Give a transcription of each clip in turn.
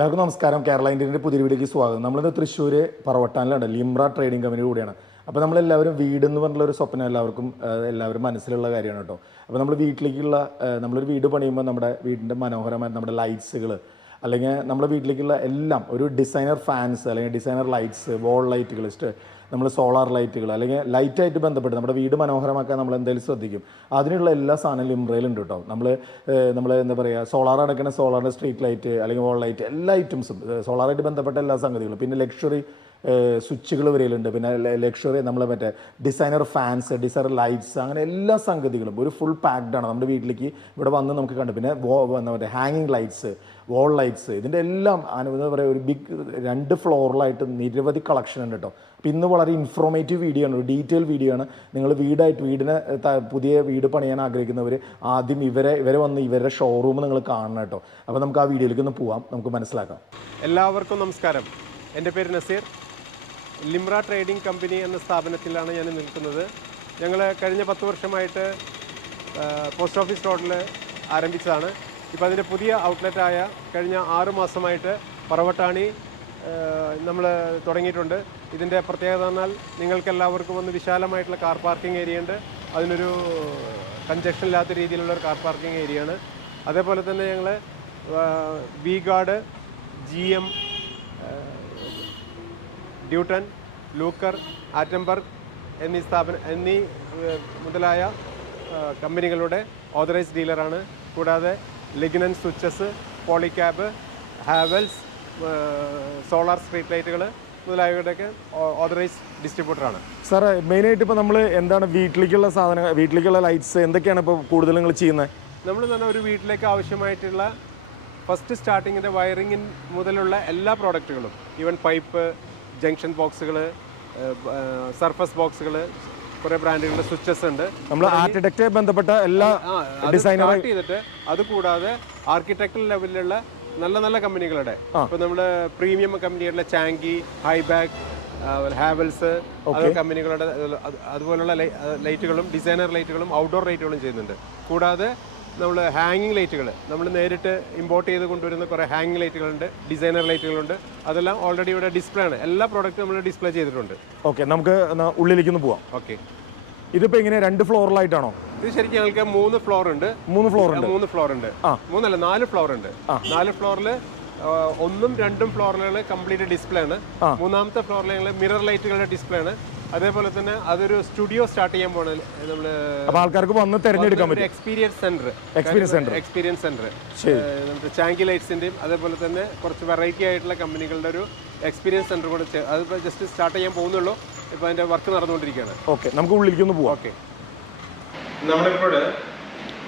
എല്ലാവർക്കും നമസ്കാരം. കേരള ഇന്ത്യൻ്റെ പുതിയ വീഡിയോയ്ക്ക് സ്വാഗതം. നമ്മളിന്ന് തൃശ്ശൂർ പറവട്ടാനിലാണ്, ലിംറ ട്രേഡിംഗ് കമ്പനി കൂടിയാണ്. അപ്പോൾ നമ്മളെല്ലാവരും വീട് എന്ന് പറഞ്ഞുള്ള ഒരു സ്വപ്നം എല്ലാവരും മനസ്സിലുള്ള കാര്യമാണ് കേട്ടോ. അപ്പോൾ നമ്മൾ വീട്ടിലേക്കുള്ള നമ്മളൊരു വീട് പണിയുമ്പോൾ നമ്മുടെ വീടിൻ്റെ മനോഹരമായ നമ്മുടെ ലൈറ്റ്സുകൾ അല്ലെങ്കിൽ നമ്മുടെ വീട്ടിലേക്കുള്ള എല്ലാം ഒരു ഡിസൈനർ ഫാൻസ് അല്ലെങ്കിൽ ഡിസൈനർ ലൈറ്റ്സ്, വാൾ ലൈറ്റുകൾ, നമ്മൾ സോളാർ ലൈറ്റുകൾ അല്ലെങ്കിൽ ലൈറ്റായിട്ട് ബന്ധപ്പെട്ട് നമ്മുടെ വീട് മനോഹരമാക്കാൻ നമ്മൾ എന്തായാലും ശ്രദ്ധിക്കും. അതിനുള്ള എല്ലാ സാധനവും ലിംറയിലുണ്ട് കേട്ടോ. നമ്മൾ എന്താ പറയുക, സോളാർ അടയ്ക്കുന്ന സോളാറിൻ്റെ സ്ട്രീറ്റ് ലൈറ്റ് അല്ലെങ്കിൽ വാൾ ലൈറ്റ് എല്ലാ ഐറ്റംസും സോളാറായിട്ട് ബന്ധപ്പെട്ട എല്ലാ സംഗതികളും, പിന്നെ ലക്ഷറി സ്വിച്ചുകൾ വരെയുണ്ട്, പിന്നെ ലക്ഷറി നമ്മൾ മറ്റേ ഡിസൈനർ ഫാൻസ്, ഡിസൈനർ ലൈറ്റ്സ്, അങ്ങനെ എല്ലാ സംഗതികളും ഒരു ഫുൾ പാക്ഡാണ് നമ്മുടെ വീട്ടിലേക്ക് ഇവിടെ വന്ന് നമുക്ക് കണ്ടു. പിന്നെ മറ്റേ ഹാങ്ങിങ് ലൈറ്റ്സ്, വാൾ ലൈറ്റ്സ്, ഇതിൻ്റെ എല്ലാം എന്താ പറയുക ഒരു ബിഗ് 2 ഫ്ലോറിലായിട്ട് നിരവധി കളക്ഷൻ ഉണ്ട് കേട്ടോ. അപ്പോൾ ഇന്ന് വളരെ ഇൻഫോർമേറ്റീവ് വീഡിയോ ആണ്, ഒരു ഡീറ്റെയിൽ വീഡിയോ ആണ്. നിങ്ങൾ വീടിനെ പുതിയ വീട് പണിയാൻ ആഗ്രഹിക്കുന്നവർ ആദ്യം ഇവരെ വന്ന് ഇവരുടെ ഷോറൂം നിങ്ങൾ കാണണം കേട്ടോ. അപ്പോൾ നമുക്ക് ആ വീഡിയോയിലേക്ക് ഒന്ന് പോവാം, നമുക്ക് മനസ്സിലാക്കാം. എല്ലാവർക്കും നമസ്കാരം. എൻ്റെ പേര് നസീർ. ലിംറ ട്രേഡിംഗ് കമ്പനി എന്ന സ്ഥാപനത്തിലാണ് ഞാൻ നിൽക്കുന്നത്. ഞങ്ങൾ കഴിഞ്ഞ 10 വർഷമായിട്ട് പോസ്റ്റ് ഓഫീസ് റോഡിൽ ആരംഭിച്ചതാണ്. ഇപ്പോൾ അതിൻ്റെ പുതിയ ഔട്ട്ലെറ്റായ കഴിഞ്ഞ 6 മാസമായിട്ട് പറവട്ടാണി നമ്മൾ തുടങ്ങിയിട്ടുണ്ട്. ഇതിൻ്റെ പ്രത്യേകത എന്നാൽ നിങ്ങൾക്കെല്ലാവർക്കും ഒന്ന് വിശാലമായിട്ടുള്ള കാർ പാർക്കിംഗ് ഏരിയ ഉണ്ട്. അതിനൊരു കൺജക്ഷൻ ഇല്ലാത്ത രീതിയിലുള്ളൊരു കാർ പാർക്കിംഗ് ഏരിയയാണ്. അതേപോലെ തന്നെ ഞങ്ങൾ വി ഗാർഡ്, GM, ഡ്യൂട്ടൺ, ലൂക്കർ, ആറ്റംബർഗ് എന്നീ മുതലായ കമ്പനികളുടെ ഓതറൈസ്ഡ് ഡീലറാണ്. കൂടാതെ ലിഗ്നൻ switches, Polycab, Havells, solar street ലൈറ്റുകൾ മുതലായവയുടെയൊക്കെ ഓതറൈസ് ഡിസ്ട്രിബ്യൂട്ടറാണ്. സാറേ, മെയിനായിട്ട് ഇപ്പോൾ നമ്മൾ എന്താണ് വീട്ടിലേക്കുള്ള ലൈറ്റ്സ് എന്തൊക്കെയാണ് ഇപ്പോൾ കൂടുതൽ നിങ്ങൾ ചെയ്യുന്നത്? നമ്മൾ തന്നെ ഒരു വീട്ടിലേക്ക് ആവശ്യമായിട്ടുള്ള ഫസ്റ്റ് സ്റ്റാർട്ടിങ്ങിൻ്റെ വയറിങ്ങിൻ മുതലുള്ള എല്ലാ പ്രോഡക്റ്റുകളും, ഈവൻ പൈപ്പ്, ജംഗ്ഷൻ ബോക്സുകൾ, സർഫസ് ബോക്സുകൾ, കുറേ ബ്രാൻഡുകളുടെ സ്വിച്ചസ് ഉണ്ട്. നമ്മൾ ആർക്കിടെക്റ്റ് ബന്ധപ്പെട്ട എല്ലാ ഡിസൈനർ ചെയ്തിട്ട് അതുകൂടാതെ ആർക്കിടെക്ചറൽ ലെവലിലുള്ള നല്ല നല്ല കമ്പനികളുടെ ഇപ്പോൾ നമ്മൾ പ്രീമിയം കമ്പനികളുടെ ചാങ്കി, ഹൈബാഗ്, ഹാവൽസ്, കമ്പനികളുടെ അതുപോലുള്ള ലൈറ്റുകളും ഡിസൈനർ ലൈറ്റുകളും ഔട്ട്ഡോർ ലൈറ്റുകളും ചെയ്യുന്നുണ്ട്. കൂടാതെ നമ്മൾ ഹാങ്ങിങ് ലൈറ്റുകൾ നമ്മൾ നേരിട്ട് ഇമ്പോർട്ട് ചെയ്ത് കൊണ്ടുവരുന്ന കുറേ ഹാങ്ങിങ് ലൈറ്റുകളുണ്ട്, ഡിസൈനർ ലൈറ്റുകളുണ്ട്. അതെല്ലാം ഓൾറെഡി ഇവിടെ ഡിസ്പ്ലേ ആണ്. എല്ലാ പ്രോഡക്റ്റും നമ്മൾ ഡിസ്പ്ലേ ചെയ്തിട്ടുണ്ട്. ഓക്കെ, നമുക്ക് ഉള്ളിലേക്ക് പോവാം. ഓക്കെ, ഇതിപ്പോൾ എങ്ങനെ 2 ഫ്ലോറിലായിട്ടാണോ? ഇത് ശരിക്കും ഞങ്ങൾക്ക് 3 ഫ്ലോർ ഉണ്ട്. 3 ഫ്ലോർ ഉണ്ട്. 4 ഫ്ലോർ ഉണ്ട്. 4 ഫ്ലോറിൽ 1ഉം 2ഉം ഫ്ലോറിൽ കംപ്ലീറ്റ് ഡിസ്പ്ലേ ആണ്. 3ാമത്തെ ഫ്ലോറിൽ ഞങ്ങൾ മിറർ ലൈറ്റുകളുടെ ഡിസ്പ്ലേ ആണ്. അതേപോലെ തന്നെ അതൊരു സ്റ്റുഡിയോ സ്റ്റാർട്ട് ചെയ്യാൻ പോകണം. നമ്മൾ ആൾക്കാർക്ക് വന്ന് തിരഞ്ഞെടുക്കാൻ പറ്റും. എക്സ്പീരിയൻസ് സെന്റർ നമ്മുടെ ചാങ്കി ലൈറ്റ്സിന്റെയും അതേപോലെ തന്നെ കുറച്ച് വെറൈറ്റി ആയിട്ടുള്ള കമ്പനികളുടെ ഒരു എക്സ്പീരിയൻസ് സെന്റർ കൂടെ അതിപ്പോൾ ജസ്റ്റ് സ്റ്റാർട്ട് ചെയ്യാൻ പോകുന്നുള്ളൂ. ഇപ്പോൾ അതിന്റെ വർക്ക് നടന്നുകൊണ്ടിരിക്കുകയാണ്. ഓക്കെ, നമുക്ക് ഉള്ളിലേക്ക് ഒന്ന് പോവാം. ഓക്കെ, നമ്മളിപ്പോൾ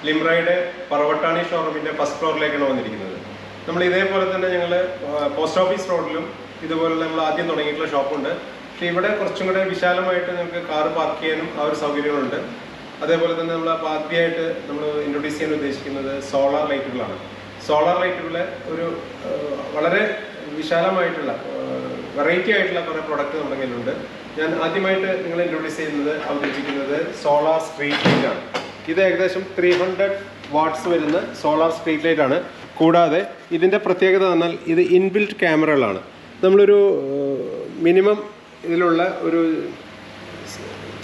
ലിംറയുടെ പറവട്ടാണി ഷോറൂമിന്റെ ഫസ്റ്റ് ഫ്ലോറിലേക്കാണ് വന്നിരിക്കുന്നത്. നമ്മൾ ഇതേപോലെ തന്നെ ഞങ്ങൾ പോസ്റ്റ് ഓഫീസ് റോഡിലും ഇതുപോലെ നമ്മൾ ആദ്യം തുടങ്ങിയിട്ടുള്ള ഷോപ്പുണ്ട്. പക്ഷേ ഇവിടെ കുറച്ചും കൂടെ വിശാലമായിട്ട് നമുക്ക് കാർ പാർക്ക് ചെയ്യാനും ആ ഒരു സൗകര്യങ്ങളുണ്ട്. അതേപോലെ തന്നെ നമ്മൾ ആദ്യമായിട്ട് നമ്മൾ ഇൻട്രൊഡ്യൂസ് ചെയ്യാൻ ഉദ്ദേശിക്കുന്നത് സോളാർ ലൈറ്റുകളാണ്. സോളാർ ലൈറ്റുകളെ ഒരു വളരെ വിശാലമായിട്ടുള്ള വെറൈറ്റി ആയിട്ടുള്ള കുറേ പ്രൊഡക്റ്റ് നമ്മുടെ കയ്യിലുണ്ട്. ഞാൻ ആദ്യമായിട്ട് നിങ്ങൾ ഇൻട്രൊഡ്യൂസ് അവതരിപ്പിക്കുന്നത് സോളാർ സ്ട്രീറ്റ് ലൈറ്റ് ആണ്. ഇത് ഏകദേശം 300 വാട്ട്സ് വരുന്ന സോളാർ സ്ട്രീറ്റ് ലൈറ്റ് ആണ്. കൂടാതെ ഇതിൻ്റെ പ്രത്യേകത എന്നാൽ ഇത് ഇൻബിൽറ്റ് ക്യാമറകളാണ്. നമ്മളൊരു മിനിമം ഇതിലുള്ള ഒരു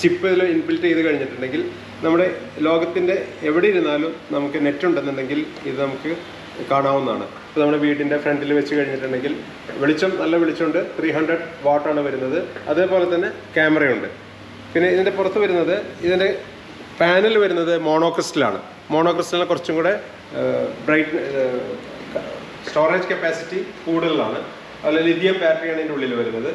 ചിപ്പ് ഇതിൽ ഇൻബിൽറ്റ് ചെയ്ത് കഴിഞ്ഞിട്ടുണ്ടെങ്കിൽ നമ്മുടെ ലോകത്തിൻ്റെ എവിടെ ഇരുന്നാലും നമുക്ക് നെറ്റ് ഉണ്ടെന്നുണ്ടെങ്കിൽ ഇത് നമുക്ക് കാണാവുന്നതാണ്. ഇപ്പോൾ നമ്മുടെ വീടിൻ്റെ ഫ്രണ്ടിൽ വെച്ച് കഴിഞ്ഞിട്ടുണ്ടെങ്കിൽ നല്ല വെളിച്ചമുണ്ട്. 300 വാട്ടാണ് വരുന്നത്. അതേപോലെ തന്നെ ക്യാമറയുണ്ട്. പിന്നെ ഇതിൻ്റെ പുറത്ത് വരുന്നത് ഇതിൻ്റെ പാനൽ വരുന്നത് മോണോക്രിസ്റ്റലാണ്. മോണോക്രിസ്റ്റലിനെ കുറച്ചും കൂടെ സ്റ്റോറേജ് കപ്പാസിറ്റി കൂടുതലാണ്. അതുപോലെ ലിഥിയം ബാറ്ററിയാണ് ഇതിൻ്റെ ഉള്ളിൽ വരുന്നത്.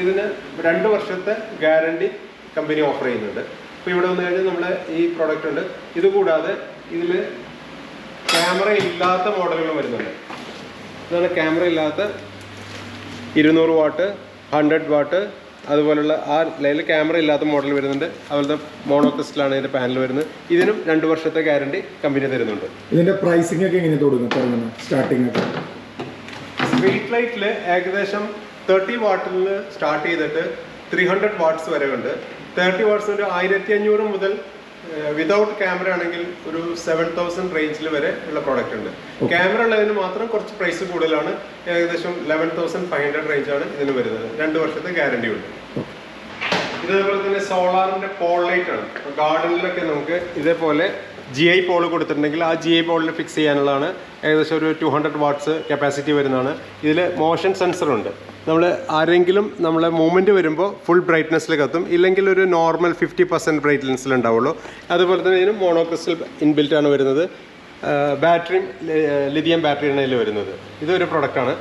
ഇതിന് 2 വർഷത്തെ ഗ്യാരണ്ടി കമ്പനി ഓഫർ ചെയ്യുന്നുണ്ട്. അപ്പോൾ ഇവിടെ വന്നു കഴിഞ്ഞാൽ നമ്മുടെ ഈ പ്രോഡക്റ്റ് ഉണ്ട്. ഇതുകൂടാതെ ഇതിൽ ക്യാമറ ഇല്ലാത്ത മോഡലുകളും വരുന്നുണ്ട്. ഇതാണ് ക്യാമറ ഇല്ലാത്ത 200 വാട്ട്, 100 വാട്ട്, അതുപോലുള്ള ആ ലൈനിൽ ക്യാമറ ഇല്ലാത്ത മോഡൽ വരുന്നുണ്ട്. അതുപോലത്തെ മോണോക്രിസ്റ്റലാണ് ഇതിൻ്റെ പാനൽ വരുന്നത്. ഇതിനും 2 വർഷത്തെ ഗ്യാരണ്ടി കമ്പനി തരുന്നുണ്ട്. ഇതിൻ്റെ പ്രൈസിംഗ് ഒക്കെ എങ്ങനെ തുടങ്ങുന്നത്? സ്റ്റാർട്ടിംഗ് സ്ട്രീറ്റ് ലൈറ്റിൽ ഏകദേശം 30 വാട്ടിൽ സ്റ്റാർട്ട് ചെയ്തിട്ട് 300 വാട്ട്സ് വരെ ഉണ്ട്. 30 വാട്ട്സിൻ്റെ 1500 മുതൽ വിതൗട്ട് ക്യാമറ ആണെങ്കിൽ ഒരു 7,000 റേഞ്ചിൽ വരെ ഉള്ള പ്രോഡക്റ്റ് ഉണ്ട്. ക്യാമറ ഉള്ളതിന് മാത്രം കുറച്ച് പ്രൈസ് കൂടുതലാണ്. ഏകദേശം 11,500 റേഞ്ചാണ് ഇതിന് വരുന്നത്. 2 വർഷത്തെ ഗ്യാരണ്ടി ഉണ്ട്. ഇതേപോലെ തന്നെ സോളാറിന്റെ പോൾ ലൈറ്റ് ആണ്. ഗാർഡനിലൊക്കെ നമുക്ക് ഇതേപോലെ GI പോൾ കൊടുത്തിട്ടുണ്ടെങ്കിൽ ആ GI പോളിൽ ഫിക്സ് ചെയ്യാനുള്ളതാണ്. ഏകദേശം ഒരു 200 വാട്ട്സ് കപ്പാസിറ്റി വരുന്നതാണ്. ഇതിൽ മോഷൻ സെൻസർ ഉണ്ട്. നമ്മൾ ആരെങ്കിലും നമ്മളെ മൂവ്മെൻറ്റ് വരുമ്പോൾ ഫുൾ ബ്രൈറ്റ്നസ്സിൽ കത്തും, ഇല്ലെങ്കിൽ ഒരു നോർമൽ 50% ബ്രൈറ്റ്നസ്സിൽ ഉണ്ടാവുള്ളൂ. അതുപോലെ തന്നെ ഇതിന് മോണോക്രിസ്റ്റൽ ഇൻബിൽറ്റ് ആണ് വരുന്നത്. ബാറ്ററിയും ലിഥിയം ബാറ്ററിയാണ് ഇതിൽ വരുന്നത്. ഇതൊരു പ്രൊഡക്റ്റാണ്.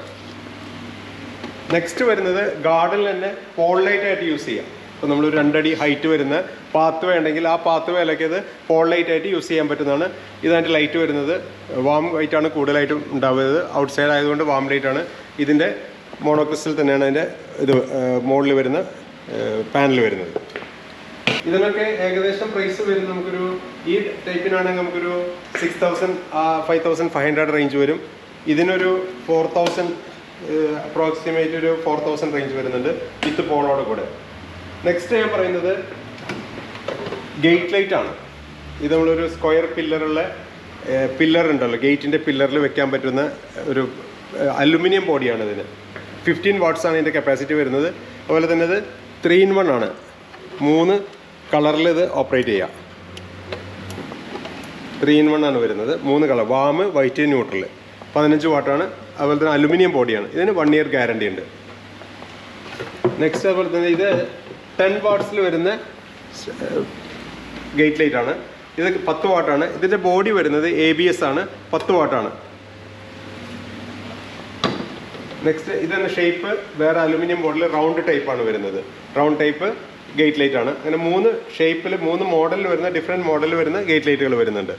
നെക്സ്റ്റ് വരുന്നത് ഗാർഡനിൽ തന്നെ പോൾ ലൈറ്റ് ആയിട്ട് യൂസ് ചെയ്യാം. അപ്പോൾ നമ്മളൊരു 2 അടി ഹൈറ്റ് വരുന്ന പാത്ത് വേ ഉണ്ടെങ്കിൽ ആ പാത്ത് വേയിലൊക്കെ ഇത് പോൾ ലൈറ്റ് ആയിട്ട് യൂസ് ചെയ്യാൻ പറ്റുന്നതാണ്. ഇതായിട്ട് ലൈറ്റ് വരുന്നത് വാം ലൈറ്റാണ് കൂടുതലായിട്ടും ഉണ്ടാവുന്നത്. ഔട്ട് സൈഡ് ആയതുകൊണ്ട് വാം ലൈറ്റാണ്. ഇതിൻ്റെ മോണോക്രിസ്റ്റൽ തന്നെയാണ് അതിൻ്റെ ഇത് മോഡൽ വരുന്ന പാനൽ വരുന്നത്. ഇതിനൊക്കെ ഏകദേശം പ്രൈസ് വരുന്നത് നമുക്കൊരു ഈ ടൈപ്പിനാണെങ്കിൽ നമുക്കൊരു 6,000 5,500 റേഞ്ച് വരും. ഇതിനൊരു 4,000 അപ്രോക്സിമേറ്റ് ഒരു 4,000 റേഞ്ച് വരുന്നുണ്ട് വിത്ത് പോളോട് കൂടെ. നെക്സ്റ്റ് ഞാൻ പറയുന്നത് ഗേറ്റ് ലൈറ്റ് ആണ്. ഇത് നമ്മളൊരു സ്ക്വയർ പില്ലറുള്ള പില്ലർ ഉണ്ടല്ലോ, ഗേറ്റിൻ്റെ പില്ലറിൽ വെക്കാൻ പറ്റുന്ന ഒരു അലുമിനിയം ബോഡിയാണ് ഇതിന്. 15 വാട്ട്സ് ആണ് ഇതിൻ്റെ കപ്പാസിറ്റി വരുന്നത്. അതുപോലെ തന്നെ ഇത് 3 in 1 ആണ്. 3 കളറിൽ ഇത് ഓപ്പറേറ്റ് ചെയ്യാം. 3 in 1 ആണ് വരുന്നത്. 3 കളർ, വാം, വൈറ്റ്, ന്യൂട്രൽ. 15 വാട്ടാണ്. അതുപോലെ തന്നെ അലുമിനിയം ബോഡിയാണ്. ഇതിന് 1 year ഗ്യാരണ്ടി ഉണ്ട്. നെക്സ്റ്റ് അതുപോലെ തന്നെ ഇത് 10 വാട്ട്സിൽ വരുന്ന ഗേറ്റ് ലൈറ്റ് ആണ്. ഇത് 10 വാട്ടാണ്. ഇതിൻ്റെ ബോഡി വരുന്നത് ABS ആണ്. 10 വാട്ടാണ്. നെക്സ്റ്റ് ഇതിൻ്റെ ഷേപ്പ് വേറെ അലുമിനിയം ബോർഡിൽ റൗണ്ട് ടൈപ്പാണ് വരുന്നത്. റൗണ്ട് ടൈപ്പ് ഗേറ്റ് ലൈറ്റ് ആണ്. അങ്ങനെ 3 ഷേപ്പിൽ 3 മോഡലിൽ വരുന്ന ഡിഫറെൻറ്റ് മോഡലിൽ വരുന്ന ഗേറ്റ് ലൈറ്റുകൾ വരുന്നുണ്ട്.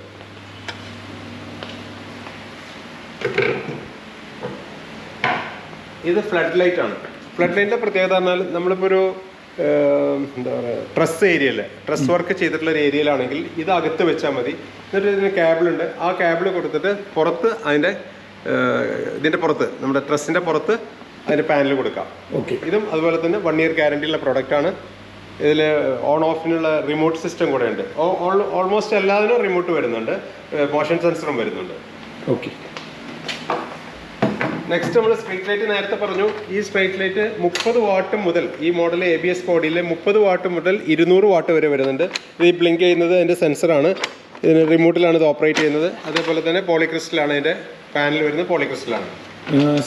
ഇത് ഫ്ലഡ് ലൈറ്റ് ആണ്. ഫ്ലഡ് ലൈറ്റിൻ്റെ പ്രത്യേകത പറഞ്ഞാൽ നമ്മളിപ്പോൾ ഒരു എന്താ പറയുക ട്രസ് ഏരിയയിൽ ട്രസ് വർക്ക് ചെയ്തിട്ടുള്ള ഒരു ഏരിയയിലാണെങ്കിൽ ഇത് അകത്ത് വെച്ചാൽ മതി. എന്നിട്ട് ഇതിന് കേബിളുണ്ട്. ആ കേബിൾ കൊടുത്തിട്ട് പുറത്ത് ഇതിൻ്റെ പുറത്ത് നമ്മുടെ ട്രസ്സിൻ്റെ പുറത്ത് അതിൻ്റെ പാനൽ കൊടുക്കാം. ഇതും അതുപോലെ തന്നെ 1 year ഗ്യാരണ്ടിയുള്ള പ്രൊഡക്റ്റാണ്. ഇതിൽ ഓൺ ഓഫിനുള്ള റിമോട്ട് സിസ്റ്റം കൂടെ ഉണ്ട്. ഓൾമോസ്റ്റ് എല്ലാത്തിനും റിമോട്ട് വരുന്നുണ്ട്. മോഷൻ സെൻസറും വരുന്നുണ്ട്. നെക്സ്റ്റ് നമ്മൾ സ്ട്രീറ്റ് ലൈറ്റ് നേരത്തെ പറഞ്ഞു. ഈ സ്ട്രീറ്റ് ലൈറ്റ് 30 വാട്ട് മുതൽ ഈ മോഡൽ ABS ബോഡിയിൽ 30 വാട്ട് മുതൽ 200 വാട്ട് വരെ വരുന്നുണ്ട്. ഇത് ബ്ലിങ്ക് ചെയ്യുന്നത് അതിൻ്റെ സെൻസറാണ്. ഇതിന് റിമോട്ടിലാണ് ഇത് ഓപ്പറേറ്റ് ചെയ്യുന്നത്. അതേപോലെ തന്നെ പോളിക്രിസ്റ്റലാണ് ഇതിൻ്റെ പാനൽ വരുന്നത്. പോളിക്രിസ്റ്റലാണ്.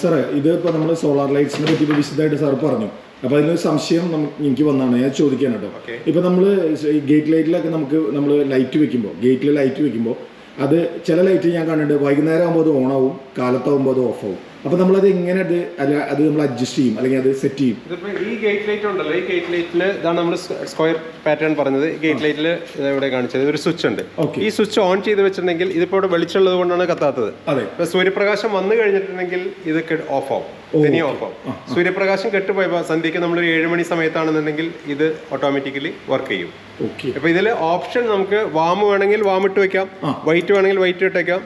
സാറേ ഇത് ഇപ്പോൾ നമ്മൾ സോളാർ ലൈറ്റ്സിനെ പറ്റി വിശദമായിട്ട് സാർ പറഞ്ഞു. അപ്പോൾ അതിനൊരു സംശയം എനിക്ക് വന്നതാണ്, ഞാൻ ചോദിക്കാൻ കേട്ടോ. ഇപ്പോൾ നമ്മൾ ഗേറ്റ് ലൈറ്റിലൊക്കെ നമ്മൾ ലൈറ്റ് വെക്കുമ്പോൾ ഗേറ്റിൽ ലൈറ്റ് വെക്കുമ്പോൾ അത് ചില ലൈറ്റ് ഞാൻ കണ്ടിട്ടുണ്ട് വൈകുന്നേരം ആകുമ്പോൾ അത് ഓണാവും, കാലത്താവുമ്പോൾ അത് ഓഫ് ആവും. അപ്പോൾ നമ്മളത് എങ്ങനെ അത് നമ്മൾ അഡ്ജസ്റ്റ് ചെയ്യും അല്ലെങ്കിൽ അത് സെറ്റ് ചെയ്യും? ഇതിപ്പോൾ ഈ ഗേറ്റ് ലൈറ്റ് ഉണ്ടല്ലോ, ഈ ഗേറ്റ് ലൈറ്റിൽ ഇതാണ് നമ്മൾ സ്ക്വയർ പാറ്റേൺ പറഞ്ഞത്. ഈ ഗേറ്റ് ലൈറ്റിൽ ഇവിടെ കാണിച്ചത് ഒരു സ്വിച്ച് ഉണ്ട്. ഈ സ്വിച്ച് ഓൺ ചെയ്ത് വെച്ചിട്ടുണ്ടെങ്കിൽ ഇതിപ്പോൾ ഇവിടെ വെളിച്ചമുള്ളത് കൊണ്ടാണ് കത്താത്തത്. ഇപ്പോൾ സൂര്യപ്രകാശം വന്നു കഴിഞ്ഞിട്ടുണ്ടെങ്കിൽ ഇത് ഓഫ് ആവും, ഇനി ഓഫ് ആവും. സൂര്യപ്രകാശം കെട്ടുപോയപ്പോൾ സന്ധ്യയ്ക്ക് നമ്മളൊരു 7 മണി സമയത്താണെന്നുണ്ടെങ്കിൽ ഇത് ഓട്ടോമാറ്റിക്കലി വർക്ക് ചെയ്യും. അപ്പോൾ ഇതിൽ ഓപ്ഷൻ നമുക്ക് വാം വേണമെങ്കിൽ വാം ഇട്ട് വെക്കാം, വൈറ്റ് വേണമെങ്കിൽ വൈറ്റ് ഇട്ടേക്കാം,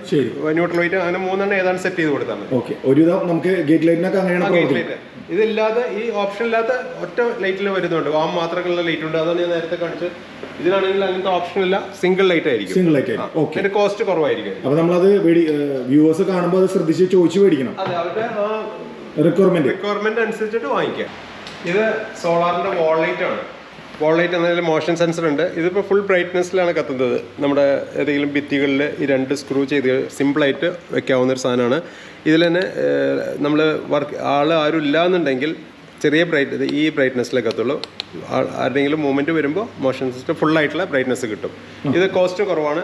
ന്യൂട്രൽ വൈറ്റ്, അങ്ങനെ 3 ഏതാണ് സെറ്റ് ചെയ്ത് കൊടുത്താൽ മതി. നമുക്ക് ഗേറ്റ് ലൈറ്റിനൊക്കെ അങ്ങനെയാണ്. ഇതില്ലാതെ ഈ ഓപ്ഷൻ ഇല്ലാത്ത ഒറ്റ ലൈറ്റിൽ വരുന്നുണ്ട്. വാം മാത്രമുള്ള ലൈറ്റ് ഉണ്ട്. അതാണ് ഞാൻ നേരത്തെ കാണിച്ചത്. ഇതിലാണെങ്കിൽ അങ്ങനത്തെ ഓപ്ഷൻ ഇല്ല, സിംഗിൾ ലൈറ്റ് ആയിരിക്കും. അതിന്റെ കോസ്റ്റ് കുറവായിരിക്കും. അപ്പൊ നമ്മളത് വ്യൂവേഴ്സ് കാണുമ്പോൾ അത് ശ്രദ്ധിച്ച് ചോദിച്ചു മേടിക്കണം. അതെ, അവരുടെ റിക്വയർമെന്റ് അനുസരിച്ചിട്ട് വാങ്ങിക്കാം. ഇത് സോളാറിന്റെ വാൾ ലൈറ്റ് ആണ്. വാൾ ലൈറ്റ് എന്നതിൽ മോഷൻ സെൻസർ ഉണ്ട്. ഇതിപ്പോൾ ഫുൾ ബ്രൈറ്റ്നസ്സിലാണ് കത്തുന്നത്. നമ്മുടെ ഏതെങ്കിലും ഭിത്തികളിൽ ഈ 2 സ്ക്രൂ ചെയ്ത് സിമ്പിളായിട്ട് വെക്കാവുന്ന ഒരു സാധനമാണ്. ഇതിൽ തന്നെ നമ്മൾ ആരും ഇല്ല എന്നുണ്ടെങ്കിൽ ചെറിയ ഈ ബ്രൈറ്റ്നസ്സിലേ കത്തുള്ളൂ. ആരുടെയെങ്കിലും മൂവ്മെൻറ്റ് വരുമ്പോൾ മോഷൻ സിസ്റ്റം ഫുള്ളായിട്ടുള്ള ബ്രൈറ്റ്നസ് കിട്ടും. ഇത് കോസ്റ്റ് കുറവാണ്.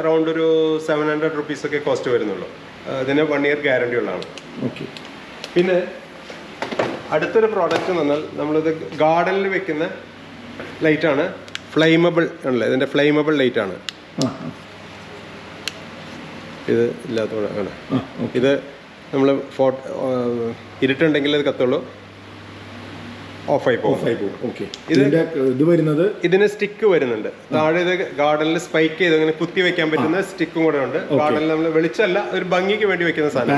അറൗണ്ട് ഒരു 700 റുപ്പീസൊക്കെ കോസ്റ്റ് വരുന്നുള്ളൂ. ഇതിന് 1 year ഗ്യാരണ്ടി ഉള്ളതാണ്. പിന്നെ അടുത്തൊരു പ്രോഡക്റ്റ് എന്ന് പറഞ്ഞാൽ നമ്മളിത് ഗാർഡനിൽ വെക്കുന്ന ലൈറ്റാണ്. ഫ്ലെയിമബിൾ ആണല്ലോ, ഇതിൻ്റെ ഫ്ലെയിമബിൾ ലൈറ്റാണ്. ഇത് ഇല്ലാത്തതാണ്. ഇത് നമ്മൾ ഇരുട്ടുണ്ടെങ്കിൽ ഇത് കത്തുള്ളൂ, ഓഫായി പോകും. ഇതിന് സ്റ്റിക്ക് വരുന്നുണ്ട് താഴെ. ഇത് ഗാർഡനിൽ സ്പൈക്ക് ചെയ്ത് അങ്ങനെ കുത്തി വെക്കാൻ പറ്റുന്ന സ്റ്റിക്കും കൂടെ ഉണ്ട്. ഗാർഡനിൽ നമ്മൾ വെളിച്ചല്ല, ഒരു ഭംഗിക്ക് വേണ്ടി വെക്കുന്ന സാധനം.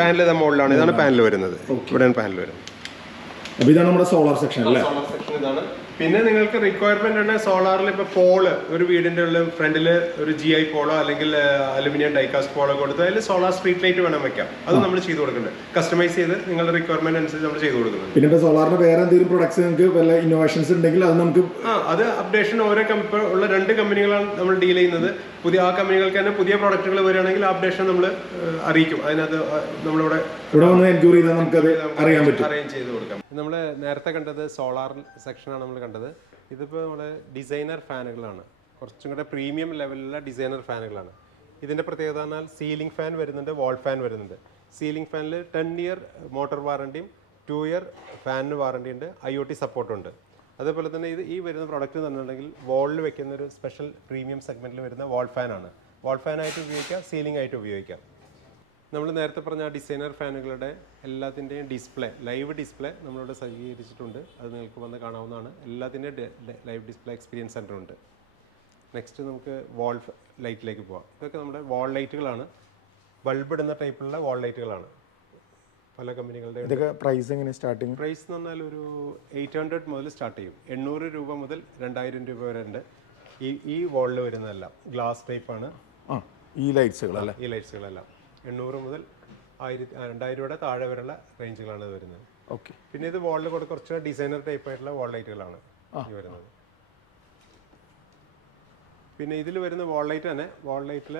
പാനൽ ഇത് മുകളിലാണ്. ഇതാണ് പാനൽ വരുന്നത്. ഇവിടെയാണ് പാനൽ വരുന്നത്. ഇതാണ് നമ്മുടെ സോളാർ സെക്ഷൻ അല്ലേ? സോളാർ സെക്ഷൻ ഇതാണ്. പിന്നെ നിങ്ങൾക്ക് റിക്വയർമെന്റ് ഉണ്ട് സോളാറിൽ ഇപ്പോൾ പോള് ഒരു വീടിന്റെ ഉള്ളിൽ ഫ്രണ്ടിൽ ഒരു GI പോളോ അല്ലെങ്കിൽ അലുമിനിയം ഡൈകാസ്റ്റ് പോളോ കൊടുത്ത് അതിൽ സോളാർ സ്ട്രീറ്റ് ലൈറ്റ് വേണം വെക്കാം. അത് നമ്മൾ ചെയ്ത് കൊടുക്കുന്നുണ്ട്. കസ്റ്റമൈസ് ചെയ്ത് നിങ്ങളുടെ റിക്വയർമെന്റ് അനുസരിച്ച് നമ്മൾ ചെയ്ത് കൊടുക്കുന്നുണ്ട്. പിന്നെ സോളാറിന് വേറെ എന്തെങ്കിലും പ്രൊഡക്ട്സ് നിങ്ങൾക്ക് വല്ല ഇന്നോവേഷൻസ് ഉണ്ടെങ്കിൽ അത് നമുക്ക് അത് അപ്ഡേഷൻ ഓരോ ഉള്ള 2 കമ്പനികളാണ് നമ്മൾ ഡീൽ ചെയ്യുന്നത്. പുതിയ ആ കമ്പനികൾക്ക് തന്നെ പുതിയ പ്രോഡക്റ്റുകൾ വരികയാണെങ്കിൽ അപ്ഡേഷൻ നമ്മൾ അറിയിക്കും. അതിനകത്ത് നമ്മളിവിടെ എൻക്വയറി ചെയ്താൽ നമുക്കത് അറിയാൻ പറ്റും, അറേഞ്ച് ചെയ്ത് കൊടുക്കാം. നമ്മൾ നേരത്തെ കണ്ടത് സോളാർ സെക്ഷനാണ് നമ്മൾ കണ്ടത്. ഇതിപ്പോൾ നമ്മുടെ ഡിസൈനർ ഫാനുകളാണ്, കുറച്ചും കൂടെ പ്രീമിയം ലെവലിലുള്ള ഡിസൈനർ ഫാനുകളാണ്. ഇതിൻ്റെ പ്രത്യേകത എന്നാൽ സീലിംഗ് ഫാൻ വരുന്നുണ്ട്, വാൾ ഫാൻ വരുന്നുണ്ട്. സീലിംഗ് ഫാനിൽ 10 ഇയർ മോട്ടോർ വാറണ്ടിയും 2 ഇയർ ഫാനിന് വാറണ്ടി ഉണ്ട്, IoT സപ്പോർട്ടുണ്ട്. അതേപോലെ തന്നെ ഈ വരുന്ന പ്രോഡക്റ്റ് എന്ന് പറഞ്ഞിട്ടുണ്ടെങ്കിൽ വാളിൽ വെക്കുന്ന ഒരു സ്പെഷ്യൽ പ്രീമിയം സെഗ്മെൻറ്റിൽ വരുന്ന വാൾ ഫാനാണ്. വാൾ ഫാനായിട്ട് ഉപയോഗിക്കാം, സീലിംഗ് ആയിട്ട് ഉപയോഗിക്കാം. നമ്മൾ നേരത്തെ പറഞ്ഞ ഡിസൈനർ ഫാനുകളുടെ എല്ലാത്തിൻ്റെയും ഡിസ്പ്ലേ, ലൈവ് ഡിസ്പ്ലേ നമ്മളിവിടെ സജ്ജീകരിച്ചിട്ടുണ്ട്. അത് നിങ്ങൾക്ക് വന്ന് കാണാവുന്നതാണ്. എല്ലാത്തിൻ്റെയും ലൈവ് ഡിസ്പ്ലേ എക്സ്പീരിയൻസ് സെൻ്റർ ഉണ്ട്. നെക്സ്റ്റ് നമുക്ക് വാൾ ലൈറ്റിലേക്ക് പോവാം. ഇതൊക്കെ നമ്മുടെ വാൾ ലൈറ്റുകളാണ്, ബൾബ് ഇടുന്ന ടൈപ്പിലുള്ള വാൾ ലൈറ്റുകളാണ്. പല കമ്പനികളുടെ ഇതൊക്കെ പ്രൈസ് എങ്ങനെ സ്റ്റാർട്ടിങ്? പ്രൈസ് എന്ന് പറഞ്ഞാൽ ഒരു 800 മുതൽ സ്റ്റാർട്ട് ചെയ്യും. 800 രൂപ മുതൽ 2000 രൂപ വരെ ഉണ്ട്. ഈ വാളിൽ വരുന്നതെല്ലാം ഗ്ലാസ് ടൈപ്പാണ്. ഈ ലൈറ്റ്സുകളല്ല, ഈ ലൈറ്റ്സുകളെല്ലാം 800 മുതൽ 2000 രൂപയുടെ താഴെ വരെയുള്ള റേഞ്ചുകളാണ് ഇത് വരുന്നത്. ഓക്കെ. പിന്നെ ഇത് വാളിൽ കുറച്ച് ഡിസൈനർ ടൈപ്പ് ആയിട്ടുള്ള വാൾ ലൈറ്റുകളാണ് ഈ വരുന്നത്. പിന്നെ ഇതിൽ വരുന്ന വാൾ ലൈറ്റ് തന്നെ, വാൾ ലൈറ്റിൽ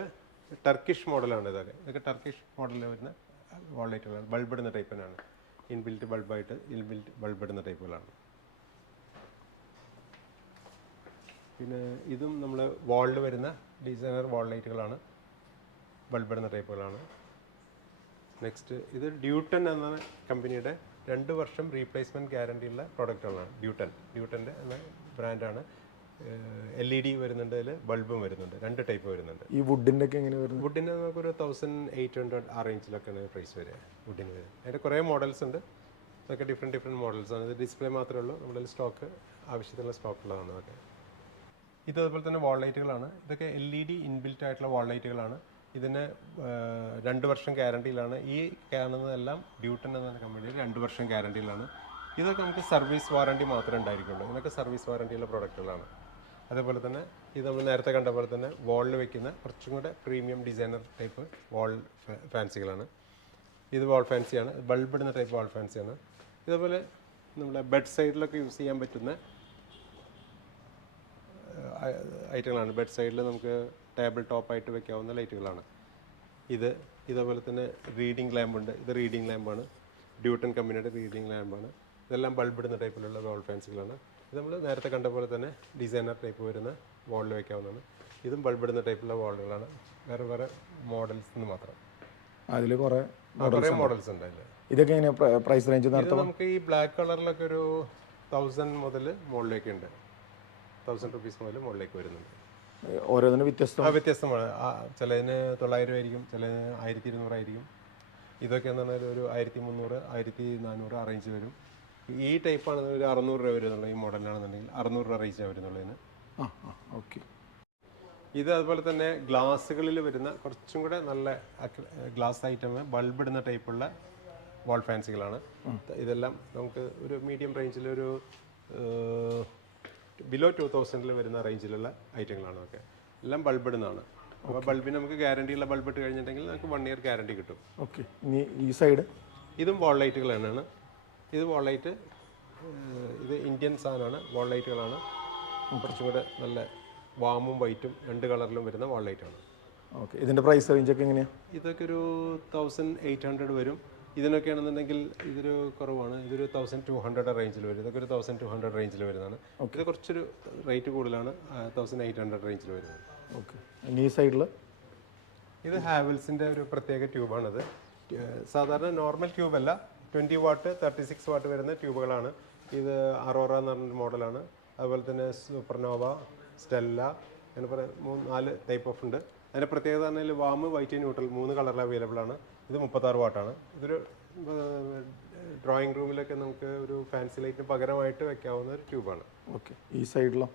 ടർക്കിഷ് മോഡലാണ്. ഇതൊക്കെ ടർക്കിഷ് മോഡലിൽ വരുന്ന വാൾ ലൈറ്റുകളാണ്. ബൾബ് ഇടുന്ന ടൈപ്പ് തന്നെയാണ്. ഇൻബിൽറ്റ് ബൾബായിട്ട് ഇൻബിൽറ്റ് ബൾബ് ഇടുന്ന ടൈപ്പുകളാണ്. പിന്നെ ഇതും നമ്മൾ വാളിൽ വരുന്ന ഡിസൈനർ വാൾ ലൈറ്റുകളാണ്, ബൾബ് ഇടുന്ന ടൈപ്പുകളാണ്. നെക്സ്റ്റ് ഇത് ഡ്യൂട്ടൺ എന്ന കമ്പനിയുടെ 2 വർഷം റീപ്ലേസ്മെൻറ്റ് ഗ്യാരണ്ടിയുള്ള പ്രോഡക്റ്റുകളാണ്. ഡ്യൂട്ടൻ്റെ എന്ന ബ്രാൻഡാണ്. LED വരുന്നുണ്ട്, അതിൽ ബൾബും വരുന്നുണ്ട്. 2 ടൈപ്പ് വരുന്നുണ്ട്. ഈ വുഡിൻ്റെ ഒക്കെ എങ്ങനെ വരുന്നത്? വുഡിന് നമുക്കൊരു 1800 ആ റേഞ്ചിലൊക്കെയാണ് പ്രൈസ് വരിക വുഡിന് വരിക. അതിൻ്റെ കുറേ മോഡൽസ് ഉണ്ട്. അതൊക്കെ ഡിഫറെൻറ്റ് മോഡൽസാണ്. ഇത് ഡിസ്പ്ലേ മാത്രമേ ഉള്ളൂ. നമ്മുടെ സ്റ്റോക്ക് ആവശ്യത്തിനുള്ള സ്റ്റോക്കുള്ളതാണ് അതൊക്കെ. ഇത് അതുപോലെ തന്നെ വാൾ ലൈറ്റുകളാണ്. ഇതൊക്കെ LED ഇൻബിൽറ്റ് ആയിട്ടുള്ള വാൾ ലൈറ്റുകളാണ്. ഇതിന് 2 വർഷം ഗ്യാരണ്ടിയിലാണ്. ഈ കാണുന്നതെല്ലാം ഡ്യൂട്ടൺ എന്ന കമ്പനിയിൽ 2 വർഷം ഗ്യാരണ്ടിയിലാണ്. ഇതൊക്കെ നമുക്ക് സർവീസ് വാറണ്ടി മാത്രമേ ഉണ്ടായിരിക്കുള്ളൂ. ഇതൊക്കെ സർവീസ് വാറണ്ടിയുള്ള പ്രോഡക്റ്റുകളാണ്. അതേപോലെ തന്നെ ഇത് നമ്മൾ നേരത്തെ കണ്ട പോലെ തന്നെ വാളിൽ വെക്കുന്ന കുറച്ചും കൂടെ പ്രീമിയം ഡിസൈനർ ടൈപ്പ് വാൾ ഫാൻസികളാണ്. ഇത് വാൾ ഫാൻസിയാണ്, ബൾബ് ഇടുന്ന ടൈപ്പ് വാൾ ഫാൻസിയാണ്. ഇതേപോലെ നമ്മുടെ ബെഡ് സൈഡിലൊക്കെ യൂസ് ചെയ്യാൻ പറ്റുന്ന ഐറ്റങ്ങളാണ്. ബെഡ് സൈഡിൽ നമുക്ക് ടേബിൾ ടോപ്പായിട്ട് വെക്കാവുന്ന ലൈറ്റുകളാണ്. ഇതേപോലെ തന്നെ റീഡിംഗ് ലാമ്പുണ്ട്. ഇത് റീഡിംഗ് ലാമ്പാണ്, ഡ്യൂട്ടൺ കമ്പനിയുടെ റീഡിംഗ് ലാമ്പാണ്. ഇതെല്ലാം ബൾബ് ഇടുന്ന ടൈപ്പിലുള്ള വാൾ ഫാൻസികളാണ്. ഇത് നമ്മൾ നേരത്തെ കണ്ട പോലെ തന്നെ ഡിസൈനർ ടൈപ്പ് വരുന്ന വാളിൽ വെക്കാവുന്നതാണ്. ഇതും ബൾബ് ഇടുന്ന ടൈപ്പിലുള്ള വാളുകളാണ്. വേറെ മോഡൽസ് മാത്രം. അതിൽ കുറേ മോഡൽസ് ഉണ്ട് അതിൽ. ഇതൊക്കെ എങ്ങനെയാണ് പ്രൈസ് റേഞ്ച്? നമുക്ക് ഈ ബ്ലാക്ക് കളറിലൊക്കെ ഒരു 1000 മുതൽ മുകളിലേക്ക് ഉണ്ട്. 1000 റുപ്പീസ് മുതൽ മുകളിലേക്ക് വരുന്നുണ്ട്. ഓരോന്നിനും വ്യത്യസ്തമാണ്. ചിലതിന് 900 ആയിരിക്കും, ചിലതിന് 1200 ആയിരിക്കും. ഇതൊക്കെ എന്ന് പറഞ്ഞാൽ ഒരു 1300, 1400 ആ റേഞ്ച് വരും. ഈ ടൈപ്പാണ് ഒരു 600 രൂപ വരുന്നുള്ളൂ. ഈ മോഡലിനാണെന്നുണ്ടെങ്കിൽ 600 രൂപ റേഞ്ചാണ് വരുന്നുള്ളതിന്. ഓക്കെ. ഇത് അതുപോലെ തന്നെ ഗ്ലാസ്സുകളിൽ വരുന്ന കുറച്ചും കൂടെ നല്ല ഗ്ലാസ് ഐറ്റം, ബൾബ് ഇടുന്ന ടൈപ്പുള്ള വാൾ ഫാൻസികളാണ്. ഇതെല്ലാം നമുക്ക് ഒരു മീഡിയം റേഞ്ചിൽ ഒരു ബിലോ 2000 വരുന്ന റേഞ്ചിലുള്ള ഐറ്റങ്ങളാണ്. ഒക്കെ എല്ലാം ബൾബ് ഇടുന്നതാണ്. അപ്പോൾ ബൾബിന് നമുക്ക് ഗ്യാരണ്ടിയുള്ള ബൾബ് ഇട്ട് കഴിഞ്ഞിട്ടുണ്ടെങ്കിൽ നമുക്ക് 1 ഇയർ ഗ്യാരണ്ടി കിട്ടും. ഓക്കെ. ഇനി ഈ സൈഡ് ഇതും വാൾ ലൈറ്റുകൾ തന്നെയാണ്. ഇത് വാൾ ലൈറ്റ്, ഇത് ഇന്ത്യൻ സാധനമാണ്. വാൾ ലൈറ്റുകളാണ്. കുറച്ചും കൂടെ നല്ല വാമും വൈറ്റും 2 കളറിലും വരുന്ന വാൾ ലൈറ്റാണ്. ഓക്കെ. ഇതിൻ്റെ പ്രൈസ് റേഞ്ചൊക്കെ എങ്ങനെയാണ്? ഇതൊക്കെ ഒരു 1800 വരും. ഇതിനൊക്കെ ആണെന്നുണ്ടെങ്കിൽ ഇതൊരു കുറവാണ്. ഇതൊരു 1200 റേഞ്ചിൽ വരും. ഇതൊക്കെ ഒരു 1200 റേഞ്ചിൽ വരുന്നതാണ്. ഇത് കുറച്ചൊരു റേറ്റ് കൂടുതലാണ്, 1800 റേഞ്ചിൽ വരുന്നത്. ഓക്കെ. ഇനി ഈ സൈഡിൽ ഇത് ഹാവൽസിൻ്റെ ഒരു പ്രത്യേക ട്യൂബാണത്. സാധാരണ നോർമൽ ട്യൂബല്ല, 20 വാട്ട് 36 വാട്ട് വരുന്ന ട്യൂബുകളാണ്. ഇത് അറോറ എന്ന് പറഞ്ഞൊരു മോഡലാണ്. അതുപോലെ തന്നെ സൂപ്പർനോവ, സ്റ്റെല്ല, അങ്ങനെ പറയാം 4 ടൈപ്പ് ഓഫ് ഉണ്ട്. അതിൻ്റെ പ്രത്യേകത പറഞ്ഞാൽ വാം, വൈറ്റ്, ന്യൂട്രൽ 3 കളറിൽ അവൈലബിൾ ആണ്. ഇത് 36 വാട്ടാണ്. ഇതൊരു ഡ്രോയിങ് റൂമിലൊക്കെ നമുക്ക് ഒരു ഫാൻസി ലൈറ്റിന് പകരമായിട്ട് വെക്കാവുന്ന ഒരു ട്യൂബാണ്. ഓക്കെ. ഈ സൈഡിലോ